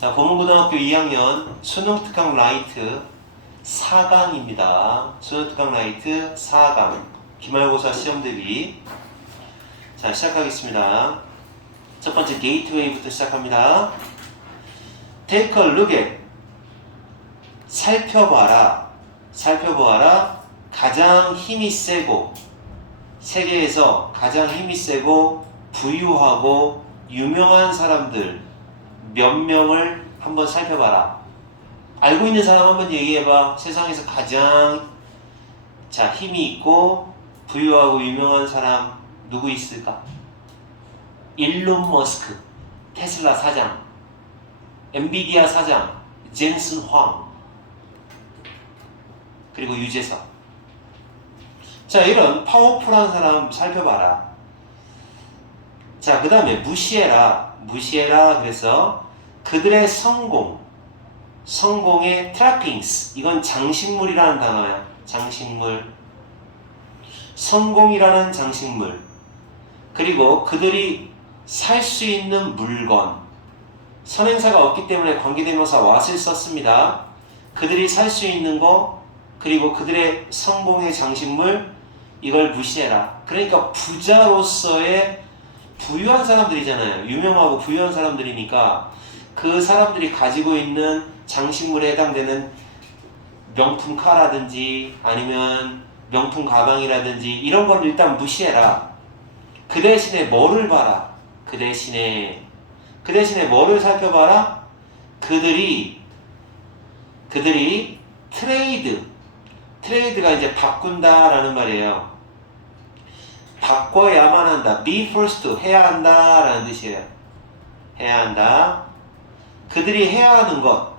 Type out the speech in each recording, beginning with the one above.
자, 보문고등학교 2학년 수능특강 라이트 4강입니다. 수능특강 라이트 4강 기말고사 시험 대비. 자, 시작하겠습니다. 첫 번째 게이트웨이부터 시작합니다. Take a look at. 살펴보아라. 가장 힘이 세고, 세계에서 가장 힘이 세고 부유하고 유명한 사람들 몇 명을 한번 살펴봐라. 알고 있는 사람 한번 얘기해봐. 세상에서 가장 힘이 있고 부유하고 유명한 사람 누구 있을까? 일론 머스크, 테슬라 사장, 엔비디아 사장, 젠슨 황, 그리고 유재석. 자, 이런 파워풀한 사람 살펴봐라. 자, 그 다음에 무시해라. 그래서 그들의 성공의 trappings. 이건 장식물이라는 단어야. 장식물. 성공이라는 장식물. 그리고 그들이 살 수 있는 물건. 선행사가 없기 때문에 관계대명사 what을 썼습니다. 그들이 살 수 있는 거, 그리고 그들의 성공의 장식물, 이걸 무시해라. 그러니까 부자로서의 부유한 사람들이잖아요. 유명하고 부유한 사람들이니까 그 사람들이 가지고 있는 장식물에 해당되는 명품 카라든지 아니면 명품 가방이라든지 이런 걸 일단 무시해라. 그 대신에 뭐를 봐라. 그 대신에 뭐를 살펴봐라. 그들이 트레이드가 이제 바꾼다라는 말이에요. 바꿔야만 한다. be first, 해야 한다라는 뜻이에요. 해야 한다. 그들이 해야 하는 것,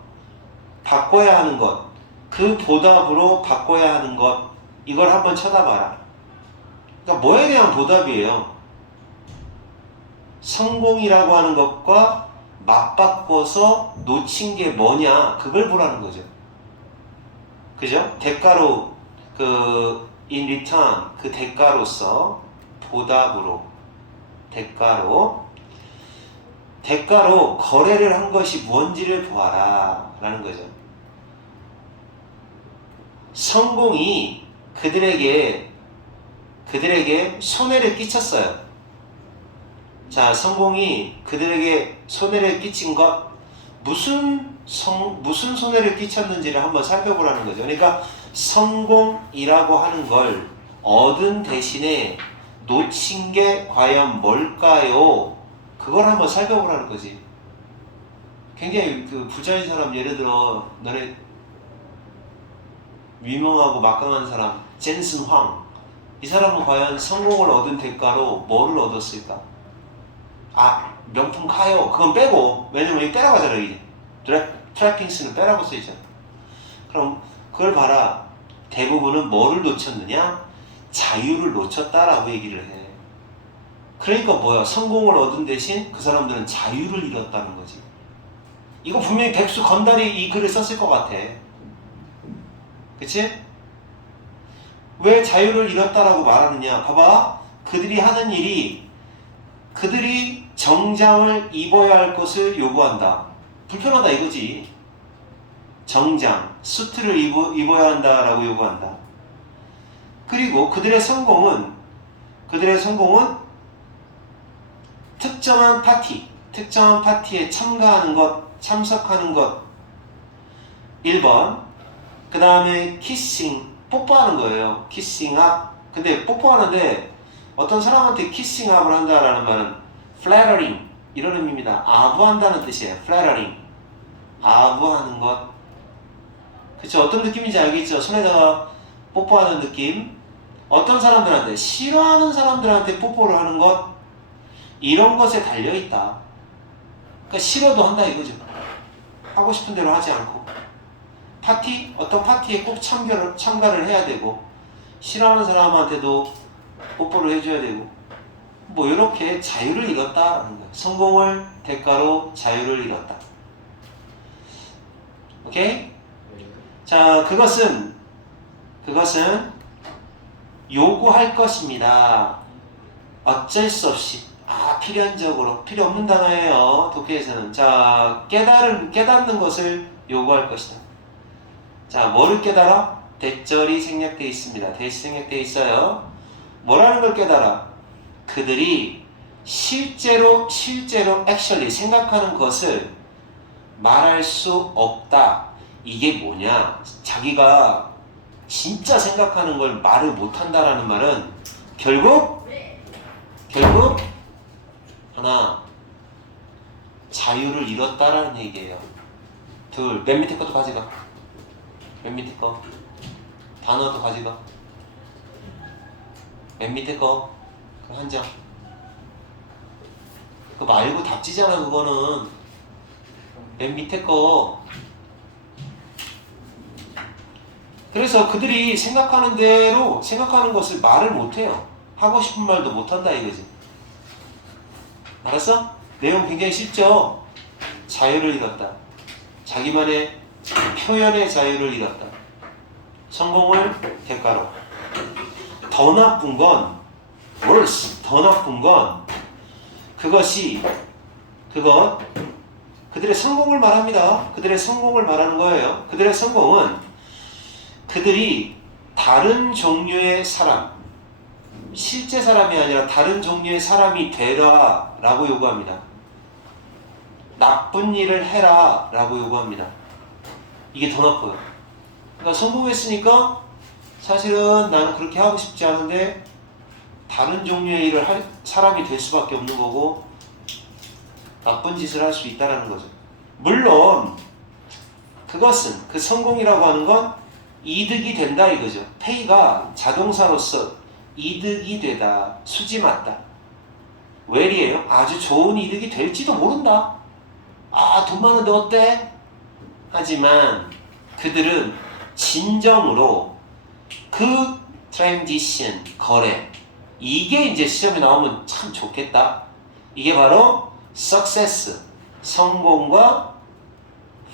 바꿔야 하는 것, 그 보답으로 바꿔야 하는 것, 이걸 한번 쳐다봐라. 그러니까 뭐에 대한 보답이에요? 성공이라고 하는 것과 맞바꿔서 놓친 게 뭐냐, 그걸 보라는 거죠. 그죠? 대가로, in return, 그 대가로서, 보답으로, 대가로 거래를 한 것이 뭔지를 보아라 라는 거죠. 성공이 그들에게 손해를 끼쳤어요. 자, 성공이 그들에게 손해를 끼친 것, 무슨 손해를 끼쳤는지를 한번 살펴보라는 거죠. 그러니까 성공이라고 하는 걸 얻은 대신에 놓친 게 과연 뭘까요? 그걸 한번 살펴보라는 거지. 굉장히 그 부자인 사람, 예를 들어 너네 유명하고 막강한 사람 젠슨 황, 이 사람은 과연 성공을 얻은 대가로 뭐를 얻었을까? 아, 명품 카요. 그건 빼고, 왜냐면 이 빼라고 하잖아. 이게 트래핑스는 빼라고 써있잖아. 그럼 그걸 봐라. 대부분은 뭐를 놓쳤느냐? 자유를 놓쳤다라고 얘기를 해. 그러니까 뭐야? 성공을 얻은 대신 그 사람들은 자유를 잃었다는 거지. 이거 분명히 백수 건달이 이 글을 썼을 것 같아. 그치? 왜 자유를 잃었다라고 말하느냐? 봐봐. 그들이 하는 일이 그들이 정장을 입어야 할 것을 요구한다. 불편하다 이거지. 정장, 수트를 입어야 한다라고 요구한다. 그리고 그들의 성공은 특정한 파티에 참석하는 것. 1번. 그 다음에 뽀뽀하는 거예요. 키싱업. 근데 뽀뽀하는데 어떤 사람한테 키싱업을 한다라는 말은 flattering 이런 의미입니다. 아부한다는 뜻이에요. flattering. 아부하는 것. 그쵸? 어떤 느낌인지 알겠죠? 손에다가 뽀뽀하는 느낌. 어떤 사람들한테, 싫어하는 사람들한테 뽀뽀를 하는 것, 이런 것에 달려있다. 그러니까 싫어도 한다 이거죠. 하고 싶은 대로 하지 않고. 어떤 파티에 꼭 참가를 해야 되고, 싫어하는 사람한테도 뽀뽀를 해줘야 되고, 뭐 이렇게 자유를 잃었다라는 거예요. 성공을 대가로 자유를 잃었다. 오케이? 자, 그것은 요구할 것입니다. 어쩔 수 없이 필연적으로 필요 없는 단어예요. 독해에서는. 자, 깨닫는 것을 요구할 것이다. 자, 뭐를 깨달아? 대절이 생략되어 있습니다. 대시 생략되어 있어요. 뭐라는 걸 깨달아? 그들이 실제로 actually 생각하는 것을 말할 수 없다. 이게 뭐냐? 자기가 진짜 생각하는 걸 말을 못한다라는 말은 결국 하나, 자유를 잃었다라는 얘기예요. 둘, 맨 밑에 것도 가져가. 맨 밑에 거 단어도 가져가. 맨 밑에 거 한 장. 그거 말고 답지잖아. 그거는 맨 밑에 거. 그래서 그들이 생각하는 대로 생각하는 것을 말을 못해요. 하고 싶은 말도 못한다 이거지. 알았어? 내용 굉장히 쉽죠? 자유를 잃었다. 자기만의 표현의 자유를 잃었다. 성공을 대가로. 더 나쁜 건 worse. 더 나쁜 건 그들의 성공을 말합니다. 그들의 성공을 말하는 거예요. 그들의 성공은 그들이 다른 종류의 사람, 실제 사람이 아니라 다른 종류의 사람이 되라 라고 요구합니다. 나쁜 일을 해라 라고 요구합니다. 이게 더 나빠요. 그러니까 성공했으니까 사실은 나는 그렇게 하고 싶지 않은데 다른 종류의 일을 할 사람이 될 수밖에 없는 거고 나쁜 짓을 할 수 있다는 거죠. 물론 그것은 그 성공이라고 하는 건 이득이 된다 이거죠. 페이가 자동사로서 이득이 되다, 수지 맞다. well이에요. 아주 좋은 이득이 될지도 모른다. 돈 많은데 어때? 하지만 그들은 진정으로 그 transition, 거래, 이게 이제 시험에 나오면 참 좋겠다. 이게 바로 success, 성공과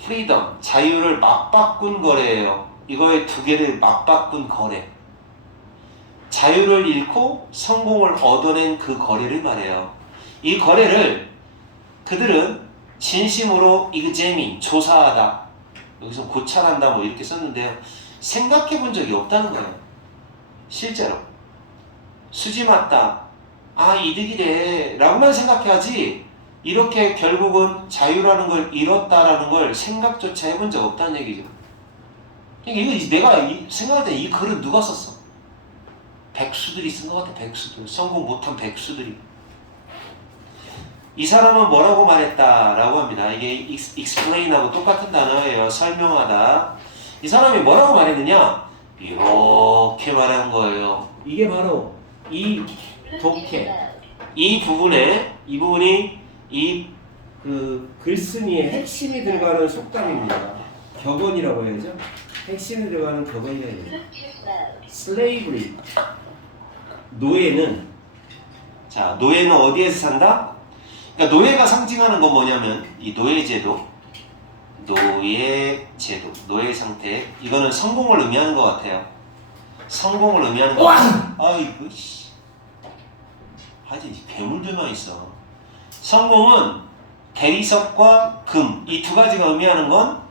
freedom, 자유를 맞바꾼 거래예요. 이거의 두 개를 맞바꾼 거래. 자유를 잃고 성공을 얻어낸 그 거래를 말해요. 이 거래를 그들은 진심으로 examine, 조사하다, 여기서 고찰한다 뭐 이렇게 썼는데요. 생각해 본 적이 없다는 거예요. 실제로. 수지 맞다. 이득이 돼. 라고만 생각해야지 이렇게 결국은 자유라는 걸 잃었다라는 걸 생각조차 해본 적 없다는 얘기죠. 그러니까 이거 내가 생각할 때 이 글은 누가 썼어? 백수들이 쓴 것 같아. 백수들. 성공 못한 백수들이. 이 사람은 뭐라고 말했다라고 합니다. 이게 explain하고 똑같은 단어예요. 설명하다. 이 사람이 뭐라고 말했느냐? 이렇게 말한 거예요. 이게 바로 이 독해. 이 부분이 그 글쓴이의 핵심이 들어가는 속담입니다. 격언이라고 해야죠. 핵심이 들어가는 격언이에요. slavery. 노예는 어디에서 산다? 그러니까 노예가 상징하는 건 뭐냐면 이 노예제도, 노예 상태. 이거는 성공을 의미하는 것 같아요. 성공을 의미하는 것 같아요. 아이고 씨. 하지 괴물들만 있어. 성공은 대리석과 금, 이 두 가지가 의미하는 건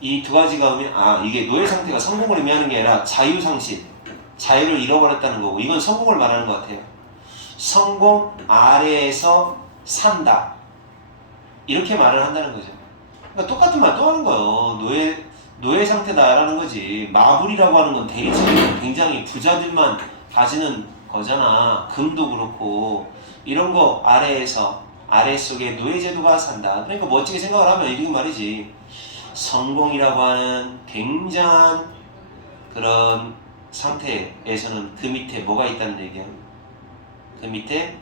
이게 노예 상태가 성공을 의미하는 게 아니라 자유상실, 자유를 잃어버렸다는 거고, 이건 성공을 말하는 것 같아요. 성공 아래에서 산다, 이렇게 말을 한다는 거죠. 그러니까 똑같은 말 또 하는 거예요. 노예 상태다라는 거지. 마블이라고 하는 건 대리석이 굉장히 부자들만 가지는 거잖아. 금도 그렇고 이런 거 아래속에 노예제도가 산다. 그러니까 멋지게 생각을 하면 이렇게 말이지. 성공이라고 하는 굉장한 그런 상태에서는 그 밑에 뭐가 있다는 얘기야? 그 밑에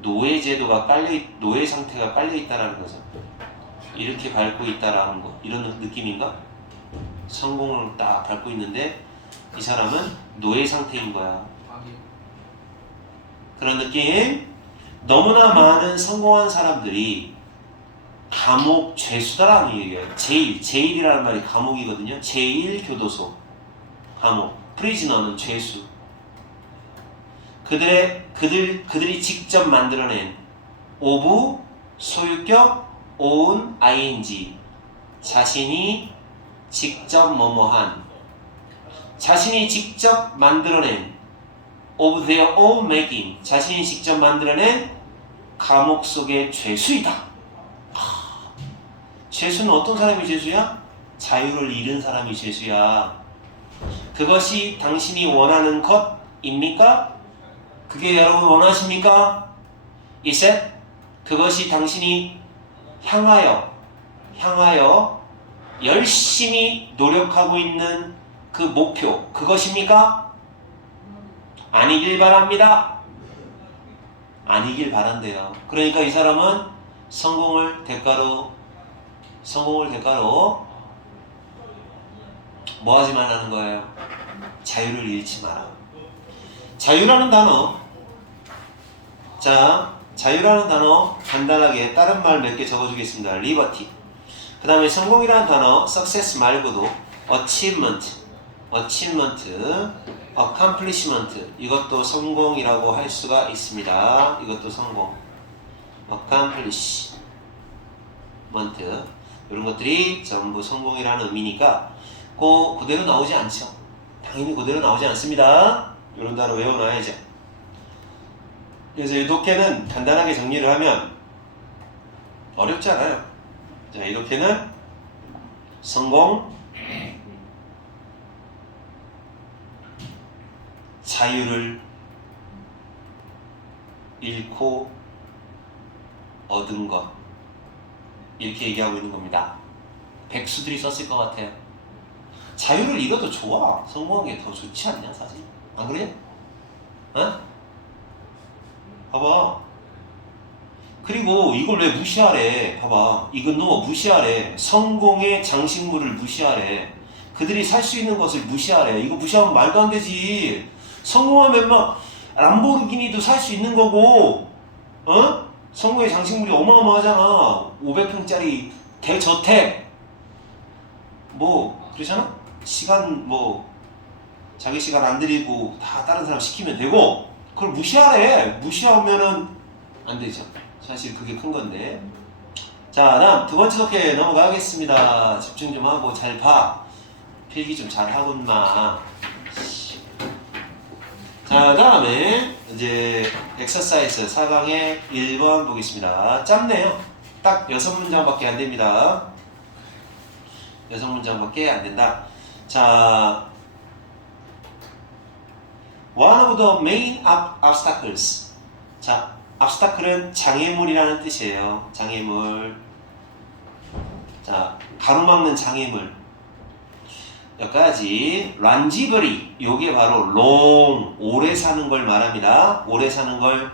노예 상태가 깔려 있다라는 거죠. 이렇게 밟고 있다라는 거, 이런 느낌인가? 성공을 딱 밟고 있는데 이 사람은 노예 상태인 거야. 그런 느낌? 너무나 많은 성공한 사람들이 감옥 죄수다라는 얘기예요. 제일이라는 말이 감옥이거든요. 제1교도소, 감옥, 프리즈너는 죄수. 그들이 직접 만들어낸 of 소유격 own ing 자신이 직접 뭐뭐한 자신이 직접 만들어낸 of their own making 자신이 직접 만들어낸 감옥 속의 죄수이다. 죄수는 어떤 사람이 죄수야? 자유를 잃은 사람이 죄수야. 그것이 당신이 원하는 것입니까? 그게 여러분 원하십니까? Is it? 그것이 당신이 향하여 열심히 노력하고 있는 그 목표 그것입니까? 아니길 바랍니다. 아니길 바란대요. 그러니까 이 사람은 성공을 대가로 뭐 하지 말라는 거예요? 자유를 잃지 마라. 자유라는 단어. 자, 자유라는 단어 간단하게 다른 말 몇 개 적어주겠습니다. liberty. 그 다음에 성공이라는 단어 success 말고도 achievement, accomplishment 이것도 성공이라고 할 수가 있습니다. 이것도 성공. accomplishment 이런 것들이 전부 성공이라는 의미니까 그대로 나오지 않죠. 당연히 그대로 나오지 않습니다. 이런 단어 외워놔야죠. 그래서 이 독해는 간단하게 정리를 하면 어렵지 않아요. 자, 이 독해는 성공, 자유를 잃고 얻은 것 이렇게 얘기하고 있는 겁니다. 백수들이 썼을 것 같아요. 자유를 잃어도 좋아. 성공한 게 더 좋지 않냐 사실? 안 그래? 어? 봐봐. 그리고 이걸 왜 무시하래? 봐봐. 이건 너 무시하래. 성공의 장식물을 무시하래. 그들이 살 수 있는 것을 무시하래. 이거 무시하면 말도 안 되지. 성공하면 막 람보르기니도 살 수 있는 거고, 어? 성공의 장식물이 어마어마하잖아. 500평짜리 대저택. 뭐 그렇잖아? 시간 자기 시간 안 들이고 다 다른 사람 시키면 되고 그걸 무시하래. 무시하면은 안 되죠. 사실 그게 큰 건데. 자, 다음 두 번째 독해 넘어가겠습니다. 집중 좀 하고 잘 봐. 필기 좀 잘 하고 인마. 자, 다음에 이제 엑서사이즈 4강의 1번 보겠습니다. 짧네요. 딱 6문장밖에 안 됩니다. 6문장밖에 안 된다. 자, one of the main obstacles. 자, obstacle은 장애물이라는 뜻이에요. 장애물. 자, 가로막는 장애물. 여기까지 란지버리. 요게 바로 long, 오래 사는 걸 말합니다. 오래 사는 걸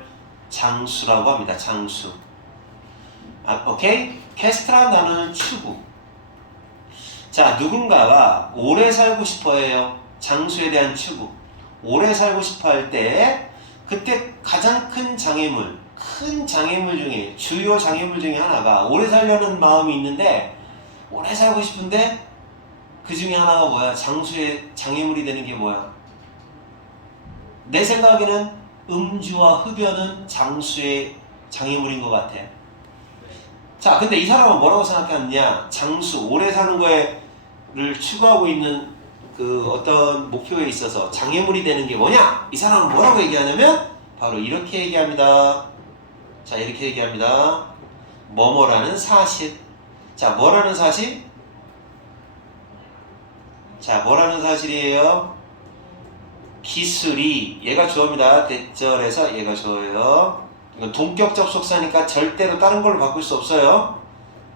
장수라고 합니다. 장수. 오케이? 캐스트라는 단어는 추구. 자, 누군가가 오래 살고 싶어 해요. 장수에 대한 추구. 오래 살고 싶어 할 때 그때 가장 큰 장애물 중에 주요 장애물 중에 하나가 오래 살려는 마음이 있는데 오래 살고 싶은데 그 중에 하나가 뭐야? 장수의 장애물이 되는 게 뭐야? 내 생각에는 음주와 흡연은 장수의 장애물인 것 같아. 자, 근데 이 사람은 뭐라고 생각하느냐? 장수, 오래 사는 거를 추구하고 있는 그 어떤 목표에 있어서 장애물이 되는 게 뭐냐? 이 사람은 뭐라고 얘기하냐면 바로 이렇게 얘기합니다. 자, 이렇게 얘기합니다. 뭐뭐라는 사실. 자, 뭐라는 사실? 자, 뭐라는 사실이에요? 기술이, 얘가 주어입니다. 대절에서 얘가 주어예요. 이건 동격 접속사니까 절대로 다른 걸로 바꿀 수 없어요.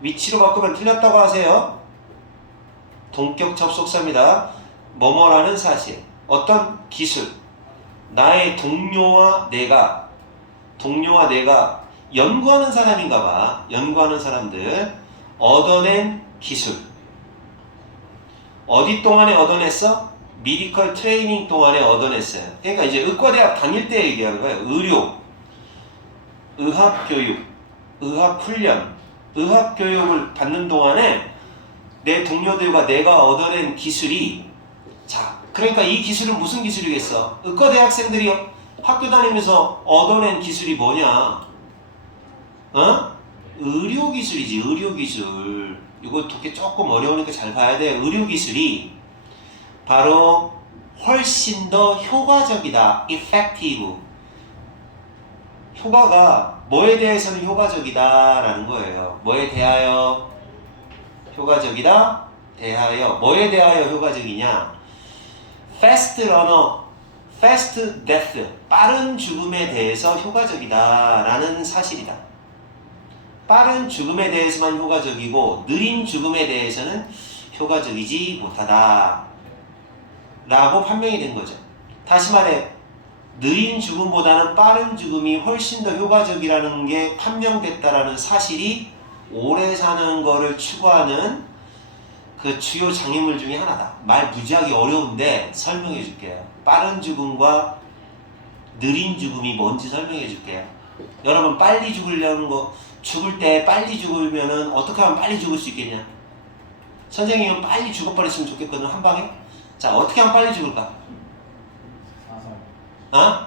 위치로 바꾸면 틀렸다고 하세요. 동격 접속사입니다. 뭐뭐라는 사실. 어떤 기술. 나의 동료와 내가 연구하는 사람인가 봐. 연구하는 사람들. 얻어낸 기술. 어디 동안에 얻어냈어? 메디컬 트레이닝 동안에 얻어냈어요. 그러니까 이제 의과대학 다닐 때 얘기하는 거예요. 의료, 의학교육, 의학훈련, 의학교육을 받는 동안에 내 동료들과 내가 얻어낸 기술이, 자, 그러니까 이 기술은 무슨 기술이겠어? 의과대학생들이 학교 다니면서 얻어낸 기술이 뭐냐? 어? 의료기술이지. 의료기술. 이거 되게 조금 어려우니까 잘 봐야 돼. 의료기술이 바로 훨씬 더 효과적이다. effective. 효과가 뭐에 대해서는 효과적이다 라는 거예요. 뭐에 대하여 효과적이다? 대하여. 뭐에 대하여 효과적이냐? fast runner, fast death. 빠른 죽음에 대해서 효과적이다 라는 사실이다. 빠른 죽음에 대해서만 효과적이고 느린 죽음에 대해서는 효과적이지 못하다 라고 판명이 된 거죠. 다시 말해 느린 죽음보다는 빠른 죽음이 훨씬 더 효과적이라는 게 판명됐다라는 사실이 오래 사는 거를 추구하는 그 주요 장애물 중에 하나다. 말 무지하게 어려운데 설명해 줄게요. 빠른 죽음과 느린 죽음이 뭔지 설명해 줄게요. 여러분 빨리 죽으려는 거, 죽을 때 빨리 죽으면은 어떻게 하면 빨리 죽을 수 있겠냐? 선생님은 빨리 죽어버렸으면 좋겠거든. 한 방에. 자, 어떻게 하면 빨리 죽을까? 어?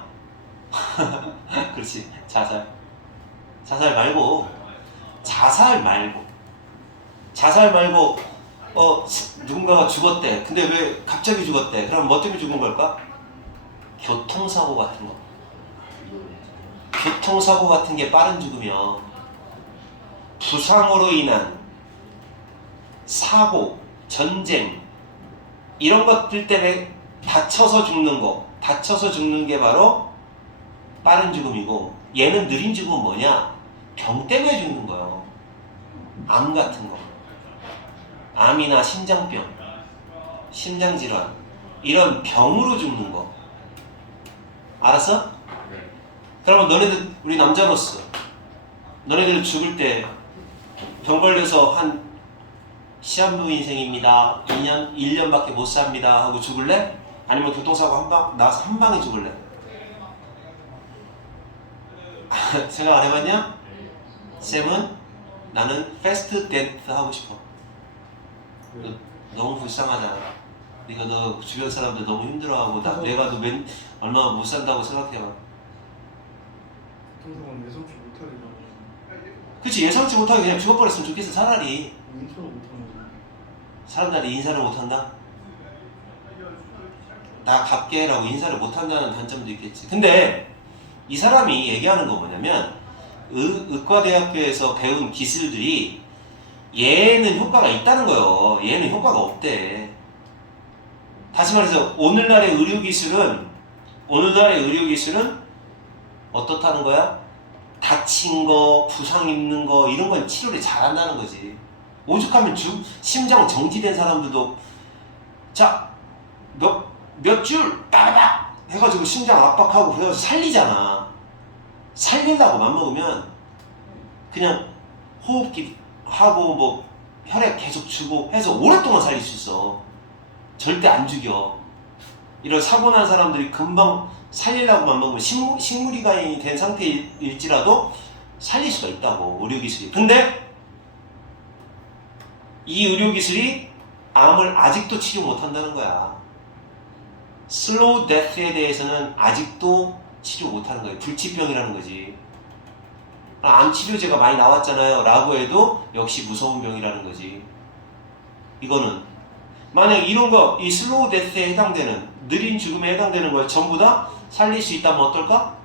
그렇지. 자살. 자살 말고 누군가가 죽었대. 근데 왜 갑자기 죽었대? 그럼 뭐 때문에 죽은 걸까? 교통사고 같은 거. 교통사고 같은 게 빠른 죽음이요. 부상으로 인한 사고, 전쟁 이런 것들 때문에 다쳐서 죽는 게 바로 빠른 죽음이고, 얘는 느린 죽음은 뭐냐? 병 때문에 죽는 거예요. 암 같은 거. 암이나 심장병, 심장질환 이런 병으로 죽는 거. 알았어? 그러면 너네들, 우리 남자로서 너네들 죽을 때 병 걸려서 한 시한부 인생입니다. 1년밖에 못 삽니다 하고 죽을래? 아니면 교통사고 나서 한 방에 죽을래? 생각 안 해봤냐? 쌤은 나는 패스트 데트 하고 싶어. 너무 불쌍하잖아. 그러니까 너 주변 사람들 너무 힘들어하고 내가 너 얼마나 못 산다고 생각해봐. 교통사고는 예상치 못하리라고. 그치, 예상치 못하게 그냥 죽어버렸으면 좋겠어. 차라리. 인터로 못하는 거. 사람들이 인사를 못한다? 나 갚게 라고 인사를 못한다는 단점도 있겠지. 근데 이 사람이 얘기하는 거 뭐냐면 의과대학교에서 배운 기술들이 얘는 효과가 있다는 거예요. 얘는 효과가 없대. 다시 말해서 오늘날의 의료기술은 어떻다는 거야? 다친 거, 부상 입는 거 이런 건 치료를 잘한다는 거지. 오죽하면 심장 정지된 사람들도 자 몇 줄 따닥 해가지고 심장 압박하고 그래가지고 살리잖아. 살리려고 맘먹으면 그냥 호흡기 하고 뭐 혈액 계속 주고 해서 오랫동안 살릴 수 있어. 절대 안 죽여. 이런 사고 난 사람들이 금방 살리려고 맘먹으면 식물이간이 된 상태일지라도 살릴 수가 있다고, 의료기술이. 근데 이 의료기술이 암을 아직도 치료 못한다는 거야. 슬로우 데스에 대해서는 아직도 치료 못하는 거예요. 불치병이라는 거지. 암 치료제가 많이 나왔잖아요 라고 해도 역시 무서운 병이라는 거지. 이거는 만약 이런 거, 이 슬로우 데스에 해당되는, 느린 죽음에 해당되는 걸 전부 다 살릴 수 있다면 어떨까?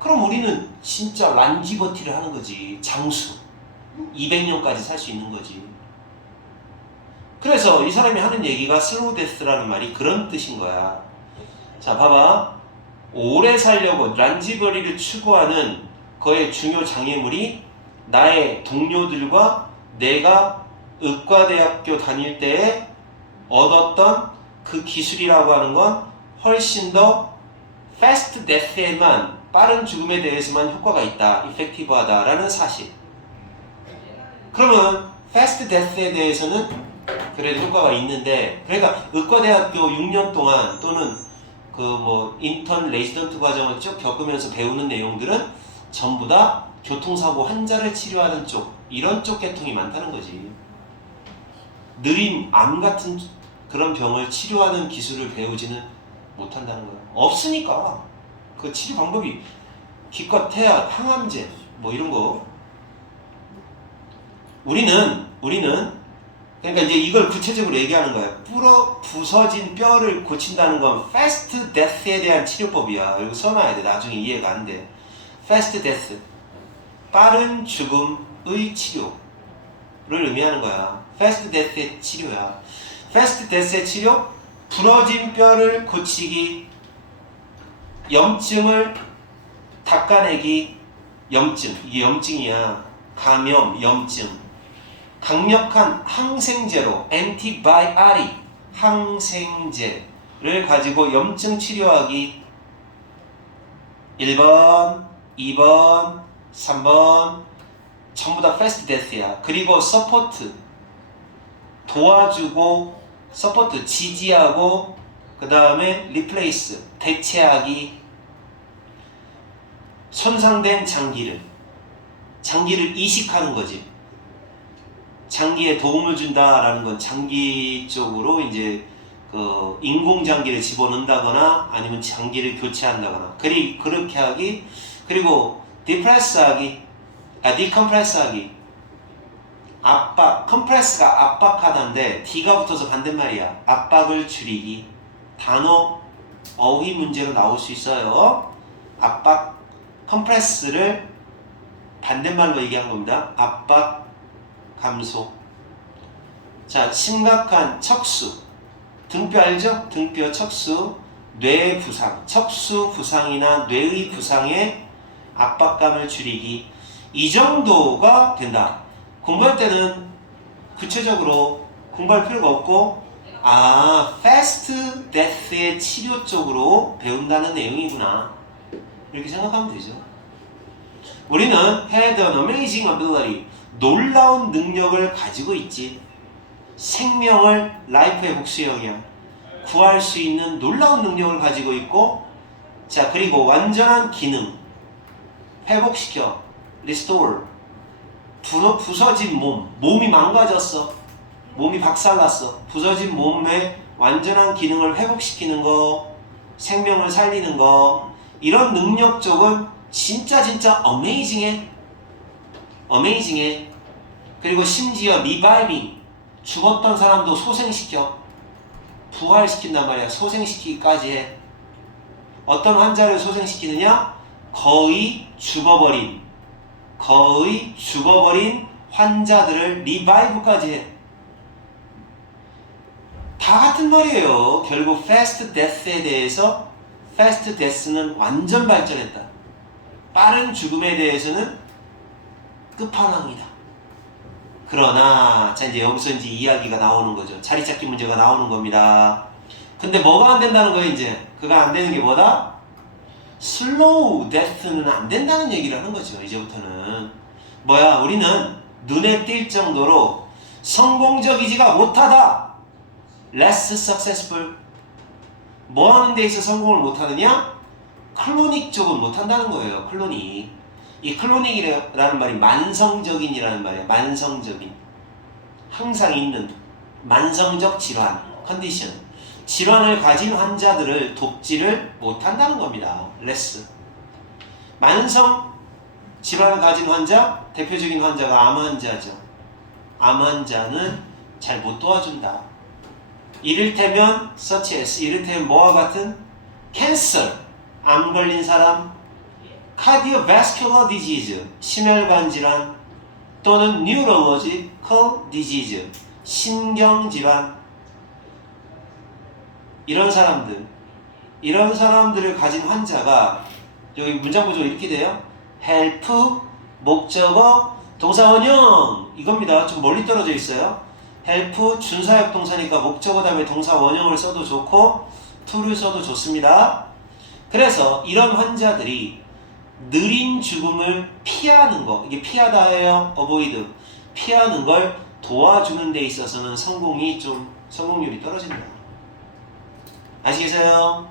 그럼 우리는 진짜 란지버티를 하는 거지. 장수 200년까지 살 수 있는 거지. 그래서 이 사람이 하는 얘기가 슬로우 데스라는 말이 그런 뜻인 거야. 자, 봐봐. 오래 살려고 란지버리를 추구하는 그의 중요 장애물이 나의 동료들과 내가 의과대학교 다닐 때에 얻었던 그 기술이라고 하는 건 훨씬 더 패스트 데스에만, 빠른 죽음에 대해서만 효과가 있다, 이펙티브하다라는 사실. 그러면 패스트 데스에 대해서는 그래도 효과가 있는데, 그러니까 의과대학교 6년 동안 또는 그 뭐 인턴 레지던트 과정을 쭉 겪으면서 배우는 내용들은 전부 다 교통사고 환자를 치료하는 쪽, 이런 쪽 계통이 많다는 거지. 느린 암 같은 그런 병을 치료하는 기술을 배우지는 못한다는 거야. 없으니까. 그 치료 방법이 기껏 해야 항암제, 뭐 이런 거. 우리는 그러니까 이제 이걸 구체적으로 얘기하는 거야. 부서진 뼈를 고친다는 건 fast death에 대한 치료법이야. 이거 써놔야 돼. 나중에 이해가 안 돼. fast death, 빠른 죽음의 치료를 의미하는 거야. fast death의 치료야. fast death의 치료, 부러진 뼈를 고치기, 염증을 닦아내기. 염증, 이게 염증이야. 감염, 염증. 강력한 항생제로 antibiotic, 항생제를 가지고 염증 치료하기. 1번, 2번, 3번 전부 다 fast death야. 그리고 support, 도와주고, support 지지하고, 그 다음에 replace, 대체하기. 손상된 장기를 이식하는 거지. 장기에 도움을 준다라는 건 장기 쪽으로 이제 그 인공장기를 집어넣는다거나 아니면 장기를 교체한다거나 그렇게 하기. 그리고 decompress 하기. 압박, compress가 압박하다인데 D가 붙어서 반대말이야. 압박을 줄이기. 단어 어휘 문제로 나올 수 있어요. 압박, compress를 반대말로 얘기한 겁니다. 압박, 감소. 자, 심각한 척수. 등뼈 알죠? 등뼈 척수. 뇌 부상. 척수 부상이나 뇌의 부상에 압박감을 줄이기. 이 정도가 된다. 공부할 때는 구체적으로 공부할 필요가 없고, fast death의 치료 쪽으로 배운다는 내용이구나. 이렇게 생각하면 되죠. 우리는 had an amazing ability, 놀라운 능력을 가지고 있지. 생명을 life의 복수형이야. 구할 수 있는 놀라운 능력을 가지고 있고, 자, 그리고 완전한 기능, 회복시켜, restore. 부서진 몸이 망가졌어. 몸이 박살났어. 부서진 몸의 완전한 기능을 회복시키는 거, 생명을 살리는 거, 이런 능력 쪽은 진짜 어메이징해. 그리고 심지어 리바이빙, 죽었던 사람도 소생시켜, 부활시킨단 말이야. 소생시키기까지 해. 어떤 환자를 소생시키느냐? 거의 죽어버린 환자들을 리바이브까지 해. 다 같은 말이에요. 결국 fast death에 대해서 fast death는 완전 발전했다. 빠른 죽음에 대해서는 끝판왕이다. 그러나 자, 이제 여기서 이제 이야기가 나오는 거죠. 자리 찾기 문제가 나오는 겁니다. 근데 뭐가 안 된다는 거예요? 이제 그가 안 되는 게 뭐다? 슬로우 데스는 안 된다는 얘기를 하는 거죠. 이제부터는 뭐야? 우리는 눈에 띌 정도로 성공적이지가 못하다. less successful. 뭐 하는 데 있어 성공을 못하느냐? 클로닉 쪽은 못한다는 거예요. 클로닉. 이 클로닉이라는 말이 만성적인이라는 말이에요. 만성적인, 항상 있는 만성적 질환, 컨디션. 질환을 가진 환자들을 돕지를 못한다는 겁니다. less. 만성 질환을 가진 환자, 대표적인 환자가 암 환자죠. 암 환자는 잘 못 도와준다. 이를테면 such as, 이를테면 뭐와 같은? 캔서, 암 걸린 사람, cardiovascular disease, 심혈관 질환, 또는 neurological disease, 신경질환. 이런 사람들을 가진 환자가 여기 문장 구조가 이렇게 돼요. help, 목적어, 동사원형 이겁니다. 좀 멀리 떨어져 있어요. help, 준사역 동사니까 목적어 다음에 동사원형을 써도 좋고 to를 써도 좋습니다. 그래서 이런 환자들이 느린 죽음을 피하는 거, 이게 피하다예요. avoid, 피하는 걸 도와주는 데 있어서는 성공률이 떨어진다. 아시겠어요?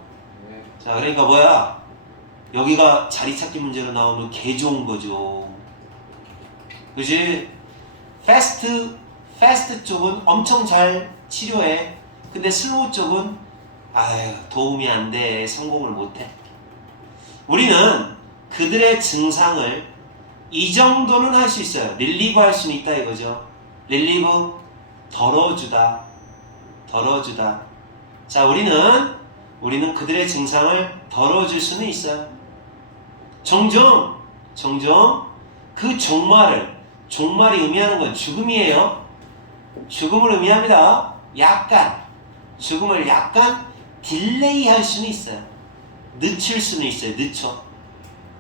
네. 자, 그러니까 뭐야? 여기가 자리 찾기 문제로 나오면 개 좋은 거죠. 그지? 패스트 쪽은 엄청 잘 치료해. 근데 슬로우 쪽은 도움이 안 돼. 성공을 못 해. 우리는 그들의 증상을 이 정도는 할 수 있어요. relieve 할 수는 있다 이거죠. relieve 덜어주다. 덜어주다. 자, 우리는 그들의 증상을 덜어줄 수는 있어요. 종종 그 종말이 의미하는 건 죽음이에요. 죽음을 의미합니다. 죽음을 약간 딜레이 할 수는 있어요. 늦출 수는 있어요.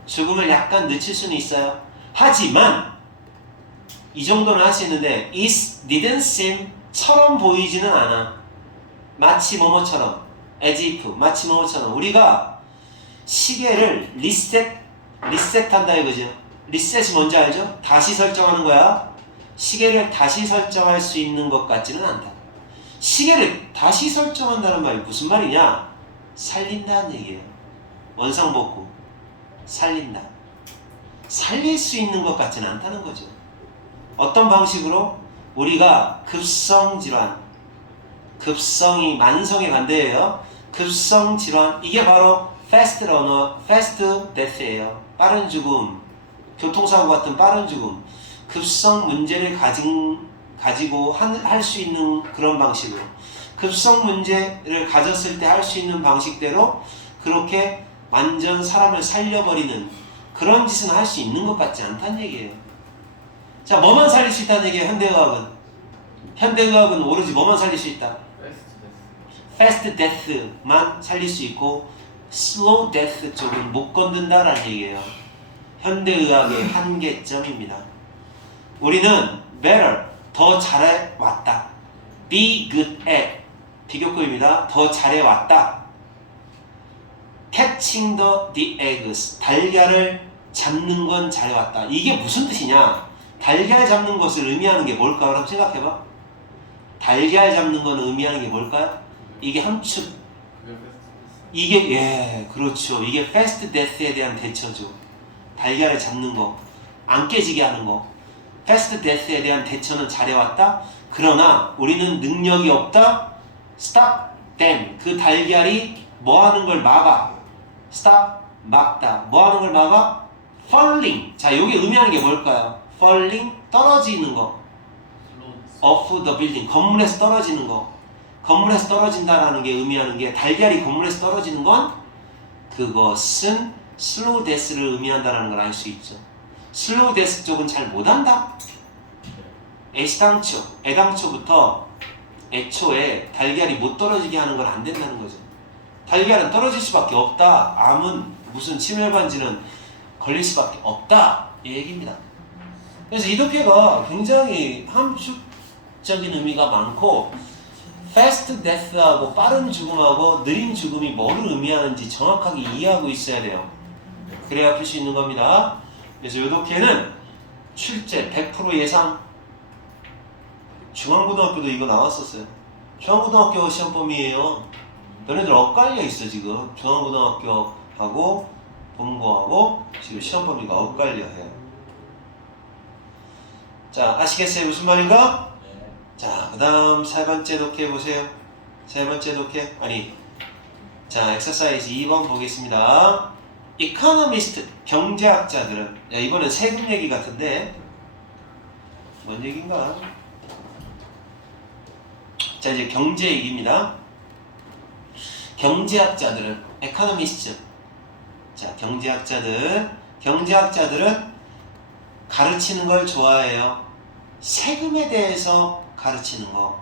죽음을 약간 늦출 수는 있어요. 하지만 이 정도는 할 수 있는데 it didn't seem 처럼 보이지는 않아. 마치 뭐뭐처럼 as if 마치 뭐뭐처럼 우리가 시계를 리셋한다 이거죠. 리셋이 뭔지 알죠? 다시 설정하는 거야. 시계를 다시 설정할 수 있는 것 같지는 않다. 시계를 다시 설정한다는 말이 무슨 말이냐? 살린다는 얘기예요. 원상복구. 살린다. 살릴 수 있는 것 같지는 않다는 거죠. 어떤 방식으로? 우리가 급성질환, 급성이 만성의 반대예요. 급성질환, 이게 바로 fast runner, fast death예요. 빠른 죽음, 교통사고 같은 빠른 죽음, 급성 문제를 가지고 할 수 있는 그런 방식으로, 급성 문제를 가졌을 때 할 수 있는 방식대로 그렇게 완전 사람을 살려버리는 그런 짓은 할 수 있는 것 같지 않다는 얘기예요. 자, 뭐만 살릴 수 있다는 얘기예요. 현대의학은 오로지 뭐만 살릴 수 있다? fast death만 살릴 수 있고 slow death 쪽은 못 건든다라는 얘기예요. 현대의학의 한계점입니다. 우리는 better, 더 잘해왔다. be good at, 비교급입니다. 더 잘해왔다. catching the eggs, 달걀을 잡는 건 잘해왔다. 이게 무슨 뜻이냐? 달걀 잡는 것을 의미하는 게 뭘까요? 한번 생각해봐. 달걀 잡는 건 의미하는 게 뭘까요? 이게 함축. 이게 그렇죠. 이게 fast death에 대한 대처죠. 달걀을 잡는 거, 안 깨지게 하는 거. fast death에 대한 대처는 잘해왔다. 그러나 우리는 능력이 없다. stop them. 그 달걀이 뭐 하는 걸 막아. stop, 막다. 뭐 하는 걸 막아? falling. 자, 여기 의미하는 게 뭘까요? falling, 떨어지는 거. off the building, 건물에서 떨어지는 거. 건물에서 떨어진다라는 게 의미하는 게, 달걀이 건물에서 떨어지는 건 그것은 slow death를 의미한다는 걸 알 수 있죠. slow death 쪽은 잘 못한다. 애당초부터 애초에 달걀이 못 떨어지게 하는 건 안 된다는 거죠. 달걀은 떨어질 수밖에 없다. 암은 무슨 치매반지는 걸릴 수밖에 없다. 이 얘기입니다. 그래서 이 독해가 굉장히 함축적인 의미가 많고, fast death하고 빠른 죽음하고 느린 죽음이 뭐를 의미하는지 정확하게 이해하고 있어야 돼요. 그래야 풀 수 있는 겁니다. 그래서 이 독해는 출제 100% 예상. 중앙고등학교도 이거 나왔었어요. 중앙고등학교 시험범위에요. 너네들 엇갈려 있어 지금. 중앙고등학교하고 본고하고 지금 시험범위가 엇갈려 해요. 자, 아시겠어요? 무슨 말인가? 자, 그 다음 세 번째 독해 보세요. 세 번째 독해. 자, 엑서사이즈 2번 보겠습니다. 이코노미스트, 경제학자들은, 야, 이번엔 세금 얘기 같은데 뭔 얘기인가? 자, 이제 경제 얘기입니다. 경제학자들은, 에코노미스트. 자, 경제학자들은 가르치는 걸 좋아해요. 세금에 대해서 가르치는 거.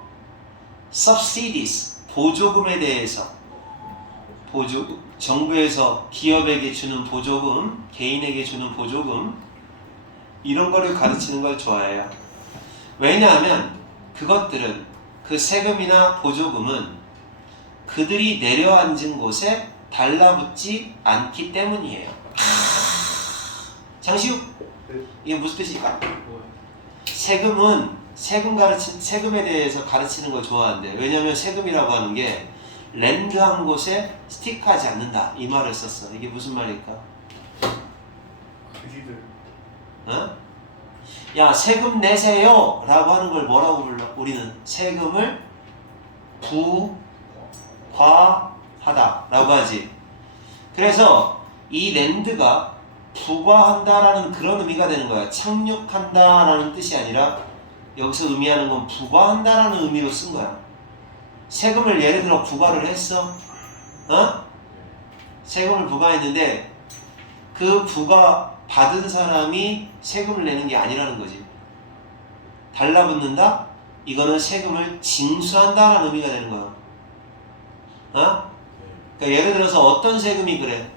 subsidies, 보조금에 대해서. 정부에서 기업에게 주는 보조금, 개인에게 주는 보조금, 이런 거를 가르치는 걸 좋아해요. 왜냐하면 그것들은, 그 세금이나 보조금은 그들이 내려앉은 곳에 달라붙지 않기 때문이에요. 장시욱, 이게 무슨 뜻일까? 세금에 대해서 가르치는 걸 좋아한대. 왜냐면 세금이라고 하는 게 랜드한 곳에 스틱하지 않는다, 이 말을 썼어. 이게 무슨 말일까? 그지들. 어? 야, 세금 내세요 라고 하는 걸 뭐라고 불러? 우리는 세금을 부과하다 라고 하지. 그래서 이 랜드가 부과한다라는 그런 의미가 되는 거야. 착륙한다라는 뜻이 아니라 여기서 의미하는 건 부과한다라는 의미로 쓴 거야. 세금을 예를 들어 부과를 했어. 어? 세금을 부과했는데 그 부과 받은 사람이 세금을 내는 게 아니라는 거지. 달라붙는다? 이거는 세금을 징수한다라는 의미가 되는 거야. 어? 그러니까 예를 들어서 어떤 세금이 그래?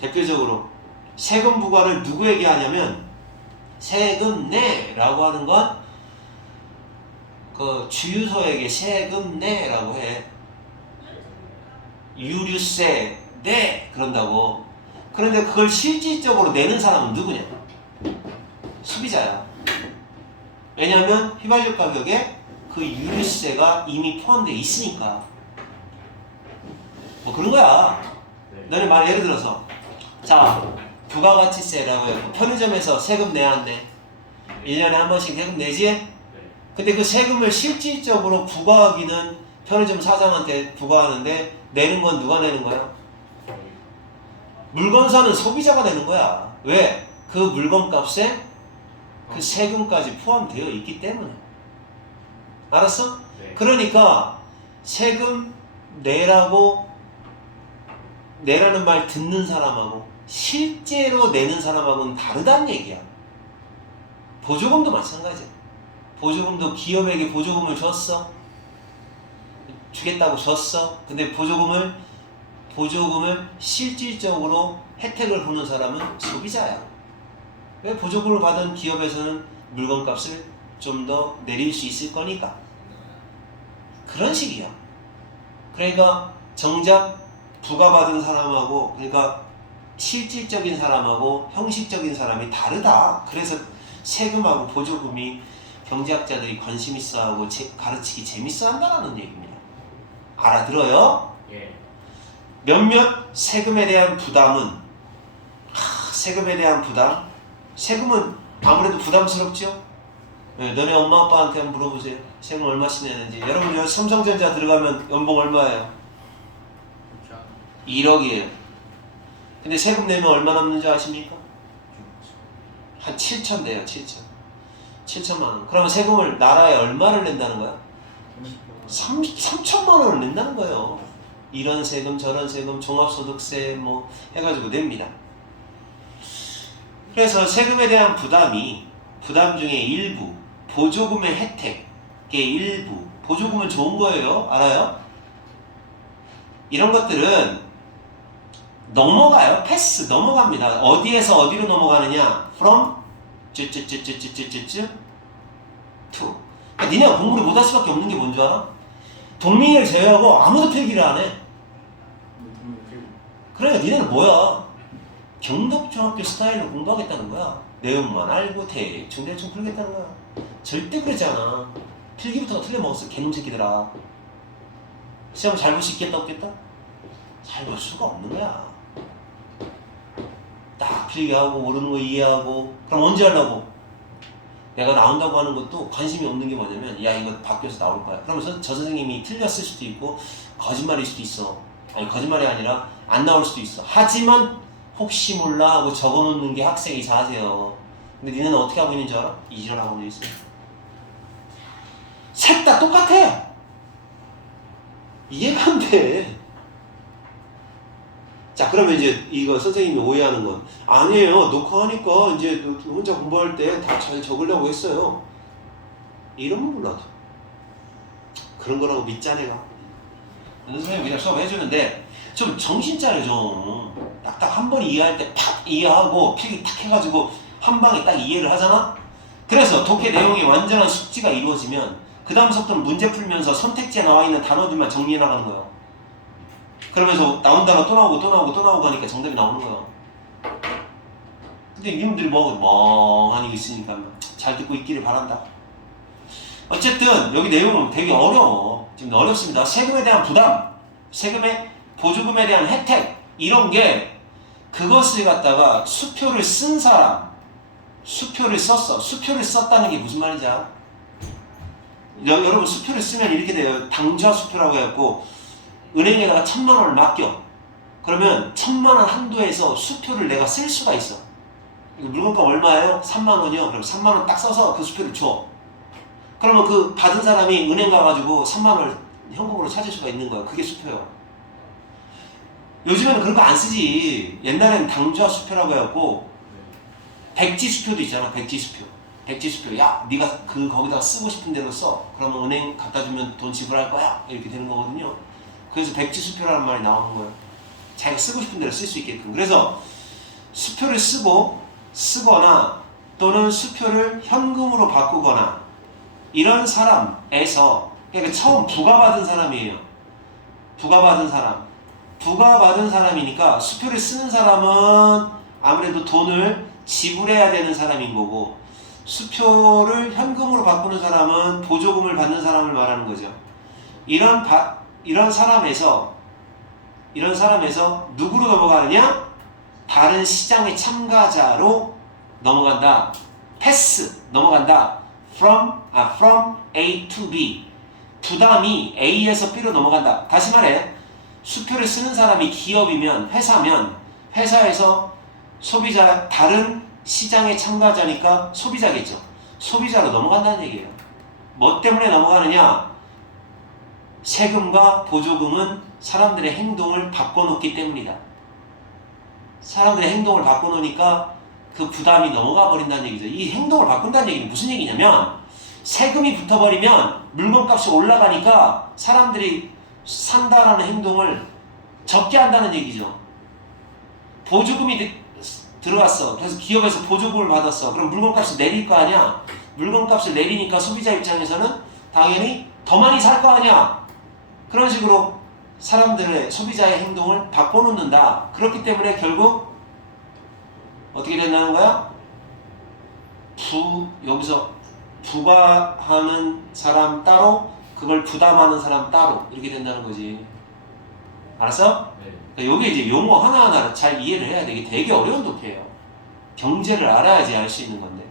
대표적으로 세금 부과를 누구에게 하냐면 세금 내라고 하는 건 그 주유소에게 세금 내라고 해. 유류세 내 그런다고. 그런데 그걸 실질적으로 내는 사람은 누구냐? 소비자야. 왜냐하면 휘발유 가격에 그 유류세가 이미 포함되어 있으니까. 뭐 그런 거야. 너네 말 예를 들어서 자 부가가치세라고 해요. 편의점에서 세금 내야 안 내? 1년에 한 번씩 세금 내지? 근데 그 세금을 실질적으로 부과하기는 편의점 사장한테 부과하는데 내는 건 누가 내는 거야? 물건 사는 소비자가 내는 거야. 왜? 그 물건 값에 그 세금까지 포함되어 있기 때문에. 알았어? 네. 그러니까 세금 내라는 말 듣는 사람하고 실제로 내는 사람하고는 다르다는 얘기야. 보조금도 마찬가지야. 보조금도 기업에게 보조금을 줬어. 주겠다고 줬어. 근데 보조금을 실질적으로 혜택을 보는 사람은 소비자야. 왜? 보조금을 받은 기업에서는 물건값을 좀 더 내릴 수 있을 거니까. 그런 식이야. 그러니까 정작 부과받은 사람하고, 그러니까 실질적인 사람하고 형식적인 사람이 다르다. 그래서 세금하고 보조금이 경제학자들이 관심 있어하고 가르치기 재밌어 한다는 얘기입니다. 알아들어요? 예. 몇몇 세금에 대한 부담은 세금에 대한 부담? 세금은 아무래도 부담스럽죠? 네, 너네 엄마 아빠한테 한번 물어보세요. 세금 얼마씩 내는지. 여러분 여기 삼성전자 들어가면 연봉 얼마예요? 1억이에요. 근데 세금 내면 얼마 남는지 아십니까? 한 7천 돼요. 7천만 원. 그러면 세금을 나라에 얼마를 낸다는 거야? 3천만 원을 낸다는 거예요. 이런 세금 저런 세금 종합소득세 뭐 해가지고 냅니다. 그래서 세금에 대한 부담 중에 일부, 보조금의 혜택의 일부. 보조금은 좋은 거예요. 알아요? 이런 것들은 넘어가요. 패스 넘어갑니다. 어디에서 어디로 넘어가느냐? from to. 그러니까 니네가 공부를 못할 수밖에 없는 게 뭔 줄 알아? 동민이를 제외하고 아무도 필기를 안 해. 그러니까 니네는 뭐야? 경덕중학교 스타일로 공부하겠다는 거야. 내용만 알고 대충 풀겠다는 거야. 절대 그러지 않아. 필기부터가 틀려먹었어. 개놈 새끼들아. 시험 잘 볼 수 있겠다 없겠다? 잘 볼 수가 없는 거야. 딱 필기하고 모르는 거 이해하고. 그럼 언제 하려고? 내가 나온다고 하는 것도 관심이 없는 게 뭐냐면 야 이거 바뀌어서 나올 거야. 그러면서 저 선생님이 틀렸을 수도 있고 거짓말일 수도 있어. 아니 거짓말이 아니라 안 나올 수도 있어. 하지만 혹시 몰라 하고 적어놓는 게 학생의 자세요. 근데 니네는 어떻게 하고 있는 줄 알아? 이지랄 하고 있어. 셋 다 똑같아. 이해가 안 돼. 자 그러면 이제 이거 선생님이 오해하는 건 아니에요. 녹화하니까 이제 혼자 공부할 때 다 잘 적으려고 했어요. 이러면 몰라도 그런 거라고 믿자 내가. 선생님이 그냥 수업 해주는데 좀 정신 차려 좀. 딱딱 한 번 이해할 때 팍 이해하고 필기 탁 해가지고 한 방에 딱 이해를 하잖아. 그래서 독해 내용이 완전한 숙지가 이루어지면 그 다음부터는 문제 풀면서 선택지에 나와 있는 단어들만 정리해 나가는 거야. 그러면서 나온 단어 또 나오고 또 나오고 또 나오고 하니까 정답이 나오는 거야. 근데 이놈들이 멍하니 있으니까 잘 듣고 있기를 바란다. 어쨌든 여기 내용은 되게 어려워. 지금 어렵습니다. 세금에 대한 부담, 세금의 보조금에 대한 혜택 이런 게 그것을 갖다가 수표를 쓴 사람, 수표를 썼어. 수표를 썼다는 게 무슨 말이지? 여러분 수표를 쓰면 이렇게 돼요. 당좌 수표라고 해갖고 은행에다가 1,000만 원을 맡겨. 그러면 1,000만 원 한도에서 수표를 내가 쓸 수가 있어. 물건값 얼마예요? 3만 원이요. 그럼 3만 원 딱 써서 그 수표를 줘. 그러면 그 받은 사람이 은행 가가지고 3만 원을 현금으로 찾을 수가 있는 거야. 그게 수표요. 요즘에는 그런 거 안 쓰지. 옛날에는 당좌 수표라고 해갖고 백지 수표도 있잖아. 백지 수표. 백지 수표. 야, 네가 그 거기다가 쓰고 싶은 대로 써. 그러면 은행 갖다 주면 돈 지불할 거야. 이렇게 되는 거거든요. 그래서 백지 수표라는 말이 나오는 거예요. 자기가 쓰고 싶은 대로 쓸 수 있게끔. 그래서 수표를 쓰거나 또는 수표를 현금으로 바꾸거나 이런 사람에서, 그러니까 처음 부가받은 사람이에요. 부가받은 사람이니까 수표를 쓰는 사람은 아무래도 돈을 지불해야 되는 사람인 거고, 수표를 현금으로 바꾸는 사람은 보조금을 받는 사람을 말하는 거죠. 이런 사람에서 누구로 넘어가느냐? 다른 시장의 참가자로 넘어간다. 패스, 넘어간다. from A to B. 부담이 A에서 B로 넘어간다. 다시 말해, 수표를 쓰는 사람이 기업이면, 회사면, 회사에서 소비자, 다른 시장의 참가자니까 소비자겠죠. 소비자로 넘어간다는 얘기예요. 뭐 때문에 넘어가느냐? 세금과 보조금은 사람들의 행동을 바꿔놓기 때문이다. 사람들의 행동을 바꿔놓으니까 그 부담이 넘어가 버린다는 얘기죠. 이 행동을 바꾼다는 얘기는 무슨 얘기냐면, 세금이 붙어버리면 물건값이 올라가니까 사람들이 산다라는 행동을 적게 한다는 얘기죠. 보조금이 들어왔어. 그래서 기업에서 보조금을 받았어. 그럼 물건값을 내릴 거 아니야. 물건값을 내리니까 소비자 입장에서는 당연히 더 많이 살 거 아니야. 그런 식으로 사람들의, 소비자의 행동을 바꿔놓는다. 그렇기 때문에 결국 어떻게 된다는 거야? 여기서 부과하는 사람 따로, 그걸 부담하는 사람 따로, 이렇게 된다는 거지. 알았어? 네. 그러니까 요게 이제 용어 하나하나를 잘 이해를 해야 돼. 이게 되게 어려운 독해예요. 경제를 알아야지 알 수 있는 건데.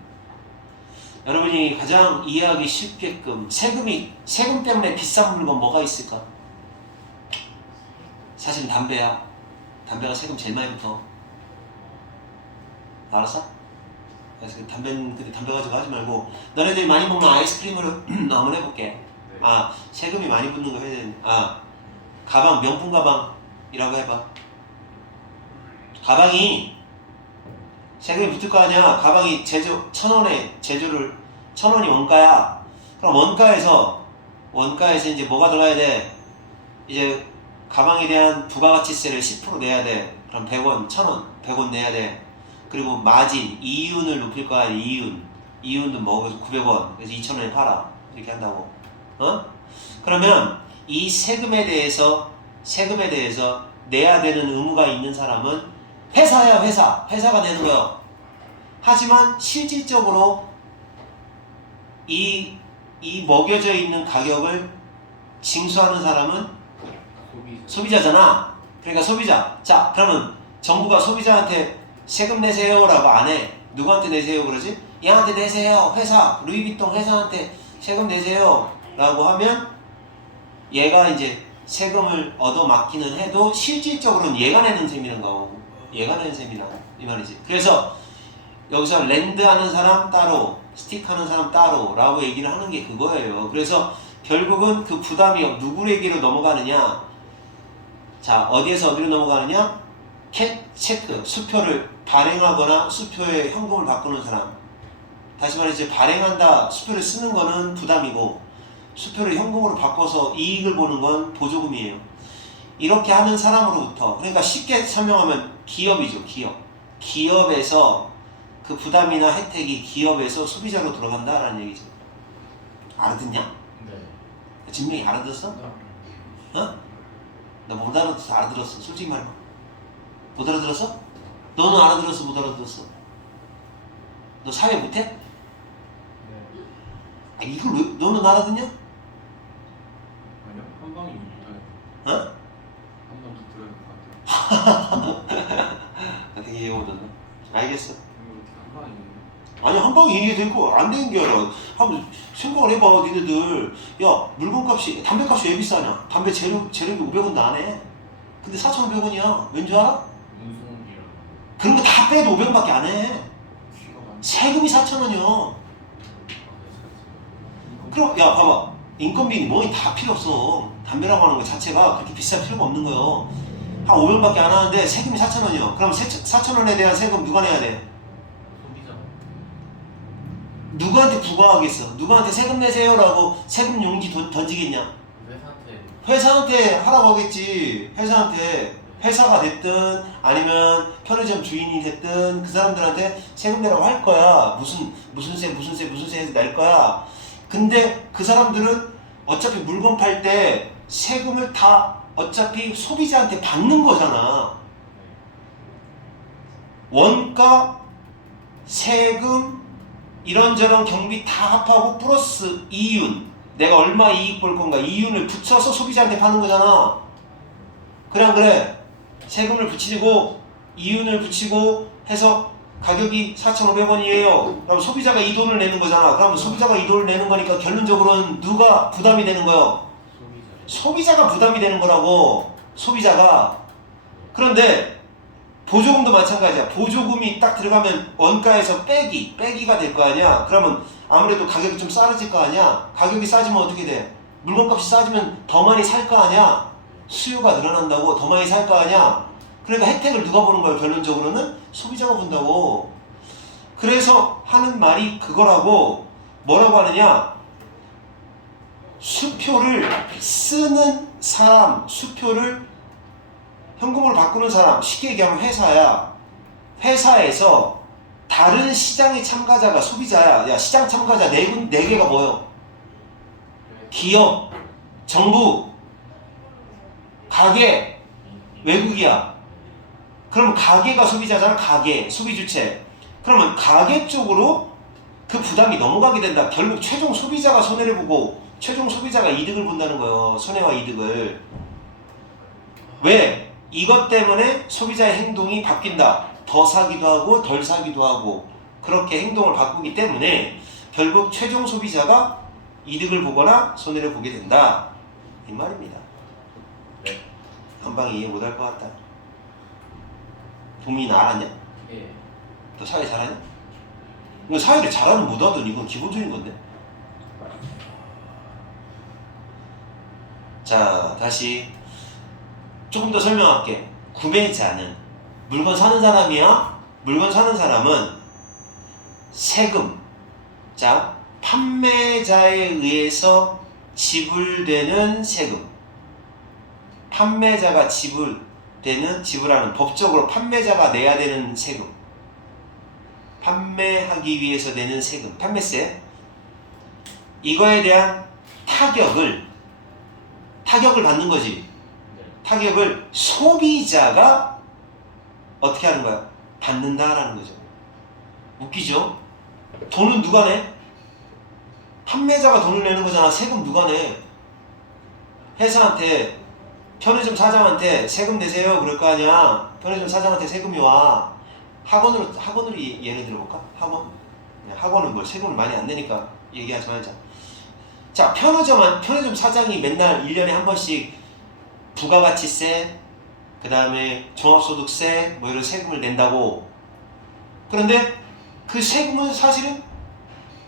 여러분이 가장 이해하기 쉽게끔, 세금 때문에 비싼 물건 뭐가 있을까? 사실은 담배야. 담배가 세금 제일 많이 붙어. 알았어? 그래서 근데 담배 가지고 하지 말고, 너네들이 많이 먹는 아이스크림으로 한번 해볼게. 네. 아, 세금이 많이 붙는 거 해야 되는데. 아, 가방, 명품 가방이라고 해봐. 가방이 세금이 붙을 거 아니야. 가방이 1,000원에 제조를, 1,000원이 원가야. 그럼 원가에서 이제 뭐가 들어가야 돼? 이제 가방에 대한 부가가치세를 10% 내야 돼. 그럼 100원, 1,000원, 100원 내야 돼. 그리고 마진, 이윤을 높일 거야. 이윤도 먹어서 900원. 그래서 2,000원에 팔아. 이렇게 한다고. 어? 그러면 이 세금에 대해서 내야 되는 의무가 있는 사람은 회사야. 회사가 되는 거예요. 하지만 실질적으로 이 먹여져 있는 가격을 징수하는 사람은 소비자잖아. 그러니까 소비자. 자, 그러면 정부가 소비자한테 세금 내세요라고 안 해. 누구한테 내세요 그러지? 얘한테 내세요. 회사, 루이비통 회사한테 세금 내세요라고 하면 얘가 이제 세금을 얻어맞기는 해도 실질적으로는 얘가 내는 셈이란 거고, 얘가 내는 셈이라 이 말이지. 그래서 여기서 랜드 하는 사람 따로, 스틱 하는 사람 따로라고 얘기를 하는 게 그거예요. 그래서 결국은 그 부담이 누구에게로 넘어가느냐? 자, 어디에서 어디로 넘어가느냐? 체크, 수표를 발행하거나 수표에 현금을 바꾸는 사람. 다시 말해서 발행한다, 수표를 쓰는 거는 부담이고, 수표를 현금으로 바꿔서 이익을 보는 건 보조금이에요. 이렇게 하는 사람으로부터, 그러니까 쉽게 설명하면 기업이죠. 기업에서 그 부담이나 혜택이 기업에서 소비자로 들어간다라는 얘기죠. 알아듣냐? 네. 진명이 알아들었어? 어? 나 못 알아들었어? 알아들었어? 솔직히 말해봐. 못 알아들었어? 너는 알아들었어? 못 알아들었어? 너 사회 못해? 네. 아, 이걸 왜, 너는 알아듣냐? 아니요, 한 방이 못해요. 어? 한 번 더 들어야 될 것 같아요. 나 되게 이해 못한다. 알겠어. 이거 어떻게 한 방이 아니, 한 방에 이해되고 안 되는 게 아니라 한번 생각을 해봐. 니네들, 야, 물건값이, 담배값이 왜 비싸냐? 담배 재료비 500원도 안 해. 근데 4,500원이야. 왠 줄 알아? 운송비랑 그런 거 다 빼도 500원밖에 안 해. 퀴가 많이. 세금이 4,000원이야. 그럼 야 봐봐. 인건비 뭐니 다 필요 없어. 담배라고 하는 거 자체가 그렇게 비쌀 필요가 없는 거예요. 한 500원밖에 안 하는데 세금이 4,000원이요. 그럼 4,000원에 대한 세금 누가 내야 돼? 소비자. 누구한테 부과하겠어? 누구한테 세금 내세요라고 세금 용지 던지겠냐? 회사한테. 회사한테 하라고 하겠지. 회사가 됐든 아니면 편의점 주인이 됐든 그 사람들한테 세금 내라고 할 거야. 무슨 세 해서 낼 거야. 근데 그 사람들은 어차피 물건 팔 때 세금을 다 어차피 소비자한테 받는 거잖아. 원가, 세금, 이런저런 경비 다 합하고 플러스 이윤. 내가 얼마 이익 볼 건가 이윤을 붙여서 소비자한테 파는 거잖아. 그래 안 그래? 세금을 붙이고 이윤을 붙이고 해서 가격이 4,500원이에요. 그럼 소비자가 이 돈을 내는 거잖아. 그럼 소비자가 이 돈을 내는 거니까 결론적으로는 누가 부담이 되는 거예요? 소비자. 소비자가 부담이 되는 거라고. 소비자가. 그런데 보조금도 마찬가지야. 보조금이 딱 들어가면 원가에서 빼기가 될 거 아니야. 그러면 아무래도 가격이 좀 싸질 거 아니야. 가격이 싸지면 어떻게 돼? 물건값이 싸지면 더 많이 살 거 아니야. 수요가 늘어난다고 더 많이 살 거 아니야. 그러니까 혜택을 누가 보는 거예요? 결론적으로는 소비자가 본다고. 그래서 하는 말이 그거라고. 뭐라고 하느냐? 수표를 쓰는 사람, 수표를 현금으로 바꾸는 사람, 쉽게 얘기하면 회사야. 회사에서 다른 시장의 참가자가 소비자야. 야, 시장 참가자 네 개가 뭐예요? 기업, 정부, 가게, 외국이야. 그럼 가게가 소비자잖아. 가게, 소비 주체. 그러면 가게 쪽으로 그 부담이 넘어가게 된다. 결국 최종 소비자가 손해를 보고 최종 소비자가 이득을 본다는 거예요. 손해와 이득을. 왜? 이것 때문에 소비자의 행동이 바뀐다. 더 사기도 하고 덜 사기도 하고 그렇게 행동을 바꾸기 때문에 결국 최종 소비자가 이득을 보거나 손해를 보게 된다. 이 말입니다. 네. 한방에 이해 못할 것 같다. 동민이 알았냐? 예. 너 사회 잘하냐? 이거 사회를 잘하는 못하든 이건 기본적인 건데. 자, 다시 조금 더 설명할게. 구매자는 물건 사는 사람이야. 물건 사는 사람은 세금, 자, 판매자에 의해서 지불되는 세금. 판매자가 지불하는 법적으로 판매자가 내야 되는 세금. 판매하기 위해서 내는 세금, 판매세. 이거에 대한 타격을 받는 거지. 타격을 소비자가 어떻게 하는 거야? 받는다라는 거죠. 웃기죠? 돈은 누가 내? 판매자가 돈을 내는 거잖아. 세금 누가 내? 회사한테, 편의점 사장한테 세금 내세요 그럴 거 아니야. 편의점 사장한테 세금이 와. 학원으로 예를 들어볼까? 학원은 뭐 세금을 많이 안 내니까 얘기하지 말자. 자, 편의점 사장이 맨날 1년에 한 번씩 부가가치세, 그 다음에 종합소득세, 뭐 이런 세금을 낸다고. 그런데 그 세금은 사실은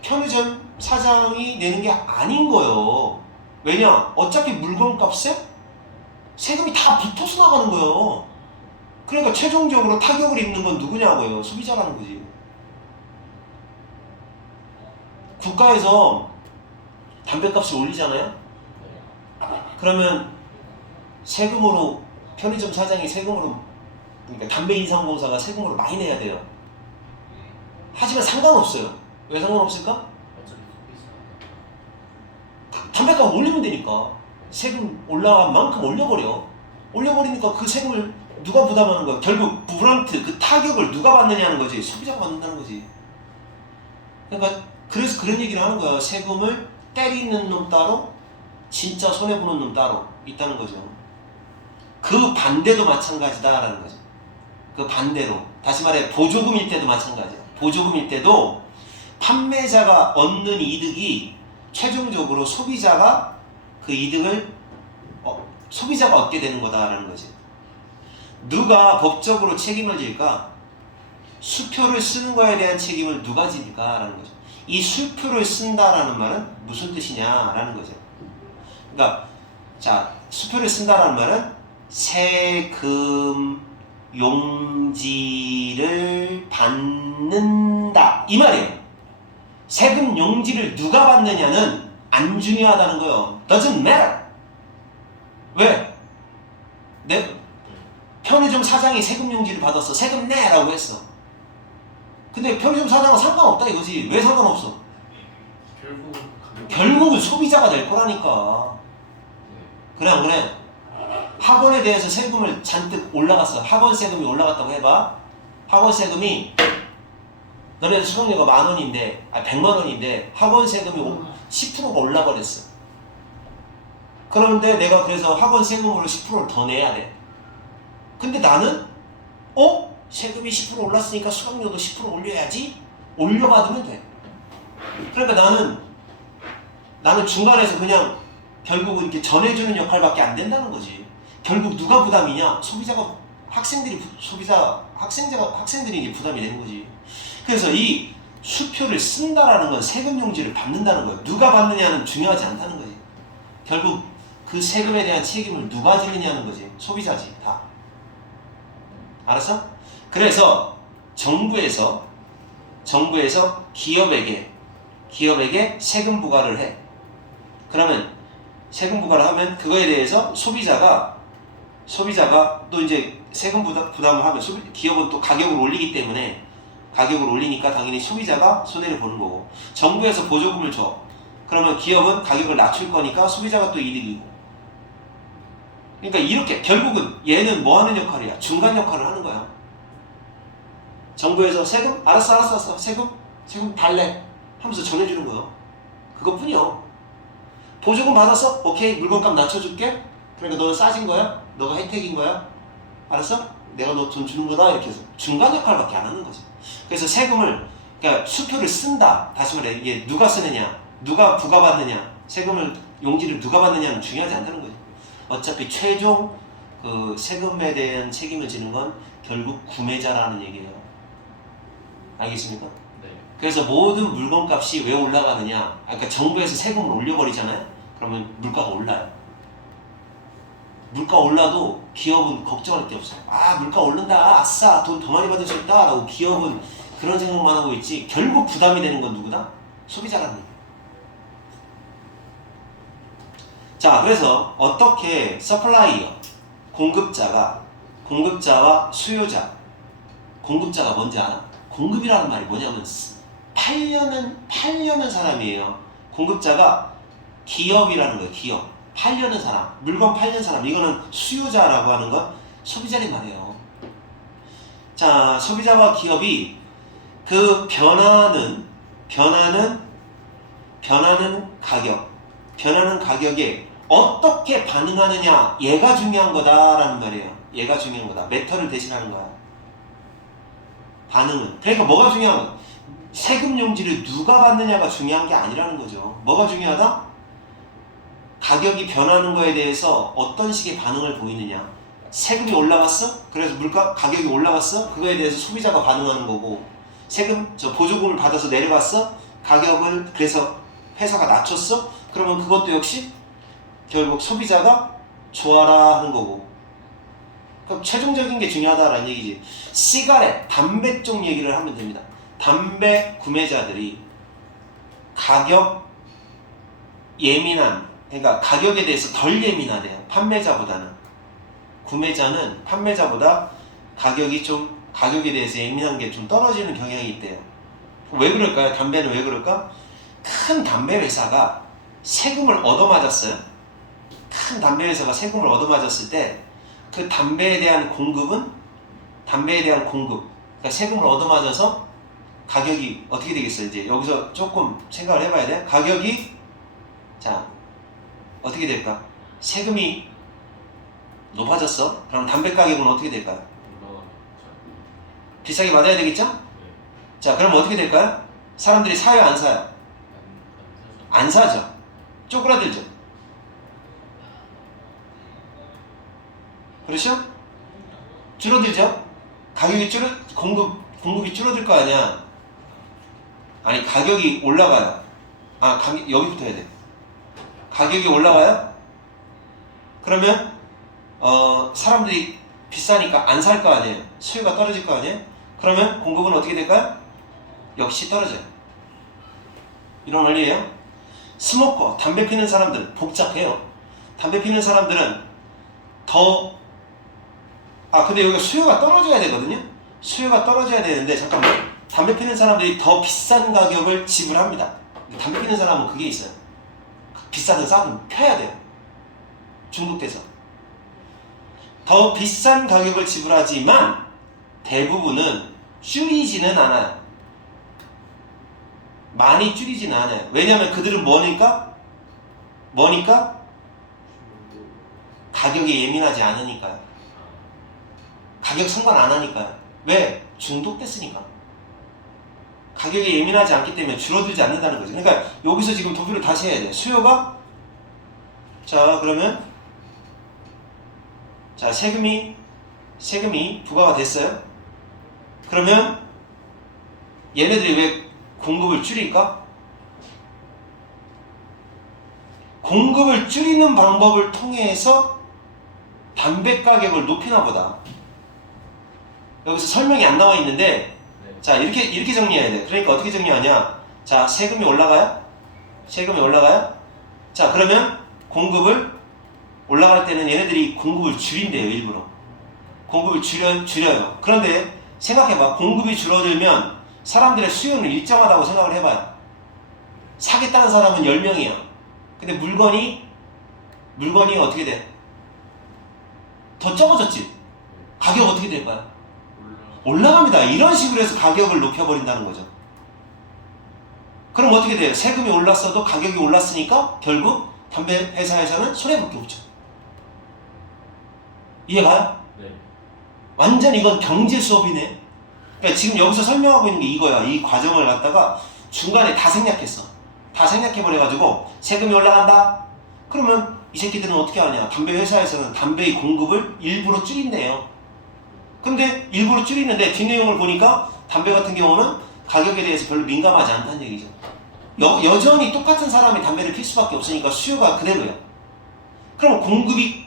편의점 사장이 내는 게 아닌 거예요. 왜냐? 어차피 물건값에 세금이 다 붙어서 나가는 거예요. 그러니까 최종적으로 타격을 입는 건 누구냐고요? 소비자라는 거지. 국가에서 담배값을 올리잖아요? 그러면 세금으로, 편의점 사장이 세금으로, 그러니까 담배인상공사가 세금으로 많이 내야 돼요. 하지만 상관없어요. 왜 상관없을까? 어차피 소비자. 담배값 올리면 되니까. 세금 올라간 만큼 올려버리니까 그 세금을 누가 부담하는 거야? 결국 브런트, 그 타격을 누가 받느냐는 거지. 소비자가 받는다는 거지. 그러니까 그래서 그런 얘기를 하는 거야. 세금을 때리는 놈 따로, 진짜 손해보는 놈 따로 있다는 거죠. 그 반대도 마찬가지다라는 거죠. 그 반대로. 다시 말해 보조금일 때도 마찬가지야. 보조금일 때도 판매자가 얻는 이득이 최종적으로 소비자가 그 이득을 소비자가 얻게 되는 거다라는 거지. 누가 법적으로 책임을 질까? 수표를 쓰는 거에 대한 책임을 누가 지니까라는 거죠. 이 수표를 쓴다라는 말은 무슨 뜻이냐라는 거죠. 그러니까 자, 수표를 쓴다라는 말은 세금 용지를 받는다 이 말이에요. 세금 용지를 누가 받느냐는 안 중요하다는 거예요. Doesn't matter. 왜? 편의점 사장이 세금 용지를 받았어. 세금 내라고 했어. 근데 편의점 사장은 상관없다 이거지. 왜 상관없어? 결국은 소비자가 될 거라니까. 그래 안 그래? 학원에 대해서 세금을 잔뜩 올라갔어. 학원 세금이 올라갔다고 해봐. 학원 세금이 너네들 수강료가 10,000원인데 100만 원인데 학원 세금이 10%가 올라버렸어. 그런데 내가 그래서 학원 세금으로 10%를 더 내야 돼. 근데 나는 세금이 10% 올랐으니까 수강료도 10% 올려야지. 올려받으면 돼. 그러니까 나는 중간에서 그냥 결국은 이렇게 전해주는 역할밖에 안 된다는 거지. 결국 누가 부담이냐? 학생들이 이제 부담이 되는 거지. 그래서 이 수표를 쓴다라는 건 세금 용지를 받는다는 거예요. 누가 받느냐는 중요하지 않다는 거지. 결국 그 세금에 대한 책임을 누가 지느냐는 거지. 소비자지 다. 알았어? 그래서 정부에서 기업에게 세금 부과를 해. 그러면 세금 부과를 하면 그거에 대해서 소비자가 또 이제 세금 부담을 하면 기업은 또 가격을 올리기 때문에 가격을 올리니까 당연히 소비자가 손해를 보는 거고, 정부에서 보조금을 줘. 그러면 기업은 가격을 낮출 거니까 소비자가 또 이득이고. 그러니까 이렇게 결국은 얘는 뭐 하는 역할이야? 중간 역할을 하는 거야. 정부에서 세금? 알았어. 세금 달래 하면서 전해주는 거예요. 그것뿐이요. 보조금 받았어? 오케이, 물건값 낮춰줄게. 그러니까 너는 싸진 거야? 너가 혜택인 거야? 알았어? 내가 너 돈 주는 거다. 이렇게 해서 중간 역할밖에 안 하는 거지. 그래서 그러니까 수표를 쓴다. 다시 말해, 이게 누가 쓰느냐, 누가 부과받느냐, 세금을 용지를 누가 받느냐는 중요하지 않다는 거지. 어차피 최종 그 세금에 대한 책임을 지는 건 결국 구매자라는 얘기예요. 알겠습니까? 네. 그래서 모든 물건값이 왜 올라가느냐? 그러니까 정부에서 세금을 올려버리잖아요. 그러면 물가가 올라요. 물가 올라도 기업은 걱정할 게 없어요. 물가 오른다, 아싸, 돈 더 많이 받을 수 있다 라고 기업은 그런 생각만 하고 있지, 결국 부담이 되는 건 누구다? 소비자라는 거예요. 자, 그래서 어떻게 서플라이어, 공급자와 수요자, 공급자가 뭔지 알아? 공급이라는 말이 뭐냐면 팔려는 사람이에요. 공급자가 기업이라는 거예요. 기업. 팔려는 사람, 물건 팔려는 사람. 이거는 수요자라고 하는 건 소비자란 말이에요. 자, 소비자와 기업이 그 변하는 가격에 어떻게 반응하느냐, 얘가 중요한 거다라는 말이에요. 얘가 중요한 거다. 매터를 대신하는 거야. 반응은. 그러니까 뭐가 중요한 거야? 세금 용지를 누가 받느냐가 중요한 게 아니라는 거죠. 뭐가 중요하다? 가격이 변하는 거에 대해서 어떤 식의 반응을 보이느냐. 세금이 올라갔어? 그래서 가격이 올라갔어? 그거에 대해서 소비자가 반응하는 거고, 보조금을 받아서 내려갔어? 가격을 그래서 회사가 낮췄어? 그러면 그것도 역시 결국 소비자가 좋아라 하는 거고. 그럼 최종적인 게 중요하다라는 얘기지. 담배 쪽 얘기를 하면 됩니다. 담배 구매자들이 가격 그러니까 가격에 대해서 덜 예민하대요. 구매자는 판매자보다 가격에 대해서 예민한 게 좀 떨어지는 경향이 있대요. 왜 그럴까요? 담배는 왜 그럴까? 큰 담배 회사가 세금을 얻어맞았어요. 큰 담배 회사가 세금을 얻어맞았을 때 그 담배에 대한 공급, 그러니까 세금을 얻어맞아서 가격이 어떻게 되겠어요? 이제 여기서 조금 생각을 해봐야 돼. 가격이 어떻게 될까? 세금이 높아졌어? 그럼 담배 가격은 어떻게 될까요? 비싸게 받아야 되겠죠? 자, 그럼 어떻게 될까요? 사람들이 사요, 안 사요? 안 사죠. 쪼그라들죠. 그렇죠? 줄어들죠? 가격이 공급이 줄어들 거 아니야. 아니, 가격이 올라가요. 여기부터 해야 돼. 가격이 올라가요? 그러면 사람들이 비싸니까 안 살 거 아니에요. 수요가 떨어질 거 아니에요. 그러면 공급은 어떻게 될까요? 역시 떨어져요. 이런 원리예요. 스모커, 담배 피는 사람들 복잡해요. 담배 피는 사람들은 근데 여기가 수요가 떨어져야 되거든요. 수요가 떨어져야 되는데 잠깐만. 담배 피는 사람들이 더 비싼 가격을 지불합니다. 담배 피는 사람은 그게 있어요. 비싸든 싸든 펴야 돼요. 중국에서 더 비싼 가격을 지불하지만 대부분은 줄이지는 않아요. 많이 줄이지는 않아요. 왜냐하면 그들은 뭐니까? 가격에 예민하지 않으니까요. 가격 상관 안 하니까요. 왜? 중독됐으니까. 가격에 예민하지 않기 때문에 줄어들지 않는다는 거죠. 그러니까 여기서 지금 도표를 다시 해야 돼요. 수요가 그러면 세금이 부과가 됐어요. 그러면 얘네들이 왜 공급을 줄일까? 공급을 줄이는 방법을 통해서 담배 가격을 높이나 보다. 여기서 설명이 안 나와 있는데 자, 이렇게 정리해야 돼. 그러니까 어떻게 정리하냐? 자, 세금이 올라가요? 자, 그러면 공급을 올라갈 때는 얘네들이 공급을 줄인대요, 일부러. 공급을 줄여요. 그런데 생각해봐. 공급이 줄어들면 사람들의 수요는 일정하다고 생각을 해봐요. 사겠다는 사람은 10명이야. 근데 물건이 어떻게 돼? 더 적어졌지? 가격 어떻게 될까요? 올라갑니다. 이런 식으로 해서 가격을 높여버린다는 거죠. 그럼 어떻게 돼요? 세금이 올랐어도 가격이 올랐으니까 결국 담배 회사에서는 손해볼 게 없죠. 이해가요? 네. 완전 이건 경제 수업이네. 그러니까 지금 여기서 설명하고 있는 게 이거야. 이 과정을 갖다가 중간에 다 생략했어. 다 생략해버려가지고 세금이 올라간다? 그러면 이 새끼들은 어떻게 하냐? 담배 회사에서는 담배의 공급을 일부러 줄인대요. 근데 일부러 줄이는데 뒷내용을 보니까 담배 같은 경우는 가격에 대해서 별로 민감하지 않다는 얘기죠. 여전히 똑같은 사람이 담배를 필 수밖에 없으니까 수요가 그대로야. 그럼 공급이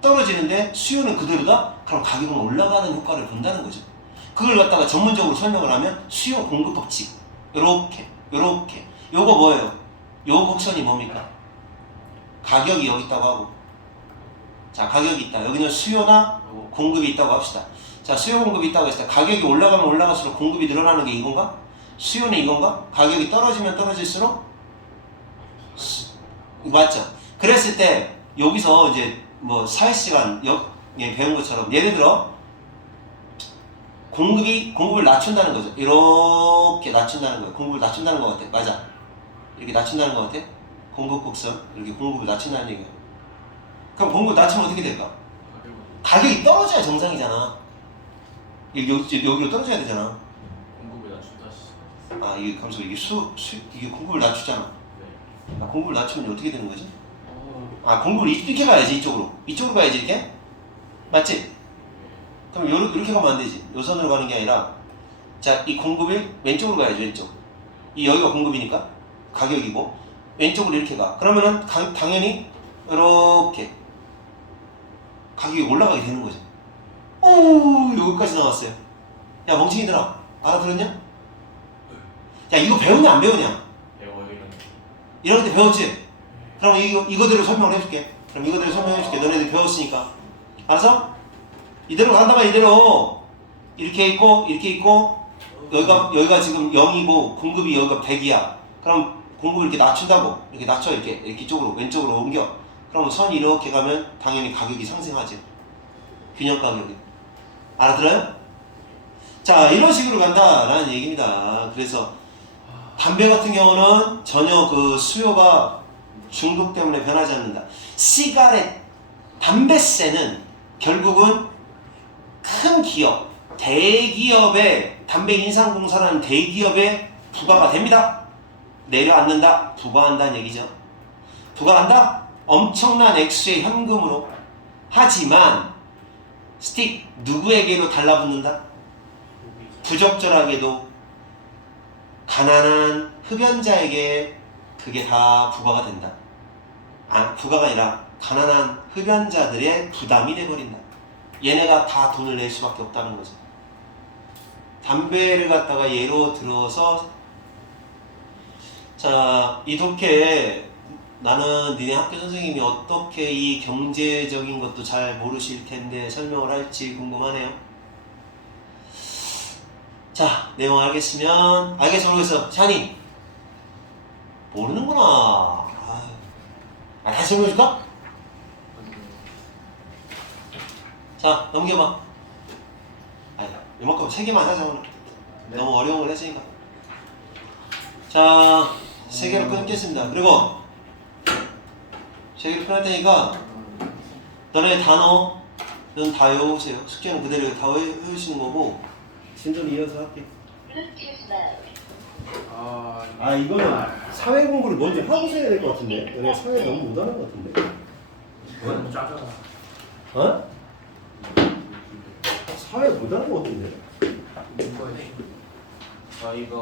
떨어지는데 수요는 그대로다? 그럼 가격은 올라가는 효과를 본다는 거죠. 그걸 갖다가 전문적으로 설명을 하면 수요 공급 법칙. 요렇게. 요거 뭐예요? 요 곡선이 뭡니까? 가격이 여기 있다고 하고. 자, 가격이 있다. 여기는 수요나 공급이 있다고 합시다. 자, 수요 공급이 있다고 했을 때 가격이 올라가면 올라갈수록 공급이 늘어나는 게 이건가? 수요는 이건가? 가격이 떨어지면 떨어질수록 맞죠? 그랬을 때 여기서 이제 뭐 사회시간 배운 것처럼 예를 들어 공급을 낮춘다는 거죠. 이렇게 낮춘다는 거예요. 공급을 낮춘다는 것 같아. 맞아. 이렇게 낮춘다는 것 같아. 공급 곡선 이렇게 공급을 낮춘다는 얘기야. 그럼 공급 낮추면 어떻게 될까? 가격이 떨어져야 정상이잖아. 여기로 떨어져야 되잖아. 공급을 낮춘다. 이게 감소 이게 이게 공급을 낮추잖아. 네. 공급을 낮추면 어떻게 되는 거지? 공급을 이렇게 가야지. 이쪽으로 가야지 이렇게. 맞지? 그럼 이렇게 가면 안 되지. 요 선으로 가는 게 아니라 자, 이 공급이 왼쪽으로 가야지. 왼쪽. 여기가 공급이니까 가격이고 왼쪽으로 이렇게 가. 그러면은 당연히 이렇게 가격이 올라가게 되는 거죠. 여기까지 나왔어요. 야, 멍청이들아, 알아들었냐? 야, 이거 배웠냐 안 배웠냐? 이런 데 배웠지? 그럼 이거대로 설명을 해줄게. 너네들 배웠으니까. 알았어? 이대로 간다면 이대로 이렇게 있고 여기가 지금 0이고 공급이 여기가 100이야. 그럼 공급을 이렇게 낮춘다고. 이렇게 낮춰 이렇게 이쪽으로 왼쪽으로 옮겨. 그럼 선이 이렇게 가면 당연히 가격이 상승하지. 균형 가격이. 알아들어요? 자, 이런 식으로 간다라는 얘기입니다. 그래서 담배 같은 경우는 전혀 그 수요가 중독 때문에 변하지 않는다. 시가렛, 담배세는 결국은 큰 기업, 대기업의 담배 인상공사라는 대기업에 부과가 됩니다. 내려앉는다, 부과한다는 얘기죠. 부과한다? 엄청난 액수의 현금으로. 하지만 스틱 누구에게로 달라붙는다? 부적절하게도 가난한 흡연자에게 그게 다 부과가 된다. 부과가 아니라 가난한 흡연자들의 부담이 돼버린다. 얘네가 다 돈을 낼 수밖에 없다는 거죠. 담배를 갖다가 예로 들어서 자, 이 독해 나는 니네 학교 선생님이 어떻게 이 경제적인 것도 잘 모르실 텐데 설명을 할지 궁금하네요. 자, 내용 알겠으면 알겠어 모르겠어. 샤니 모르는구나. 다시 설명해줄까? 자, 넘겨봐. 이만큼 3개만 하자 오늘. 네. 너무 어려운 걸 했으니까. 자, 3개를 끊겠습니다. 그리고 3개를 끊을 테니까 너네 단어는 다 외우세요. 숙제는 그대로 다 외우시는 거고 순전히 이어서 할게. 이거는 사회 공부를 먼저 하고서 해야 될 것 같은데. 너네 사회 너무 못하는 것 같은데. 너무 짜잖아. 어? 사회 못하는 것 같은데. 이거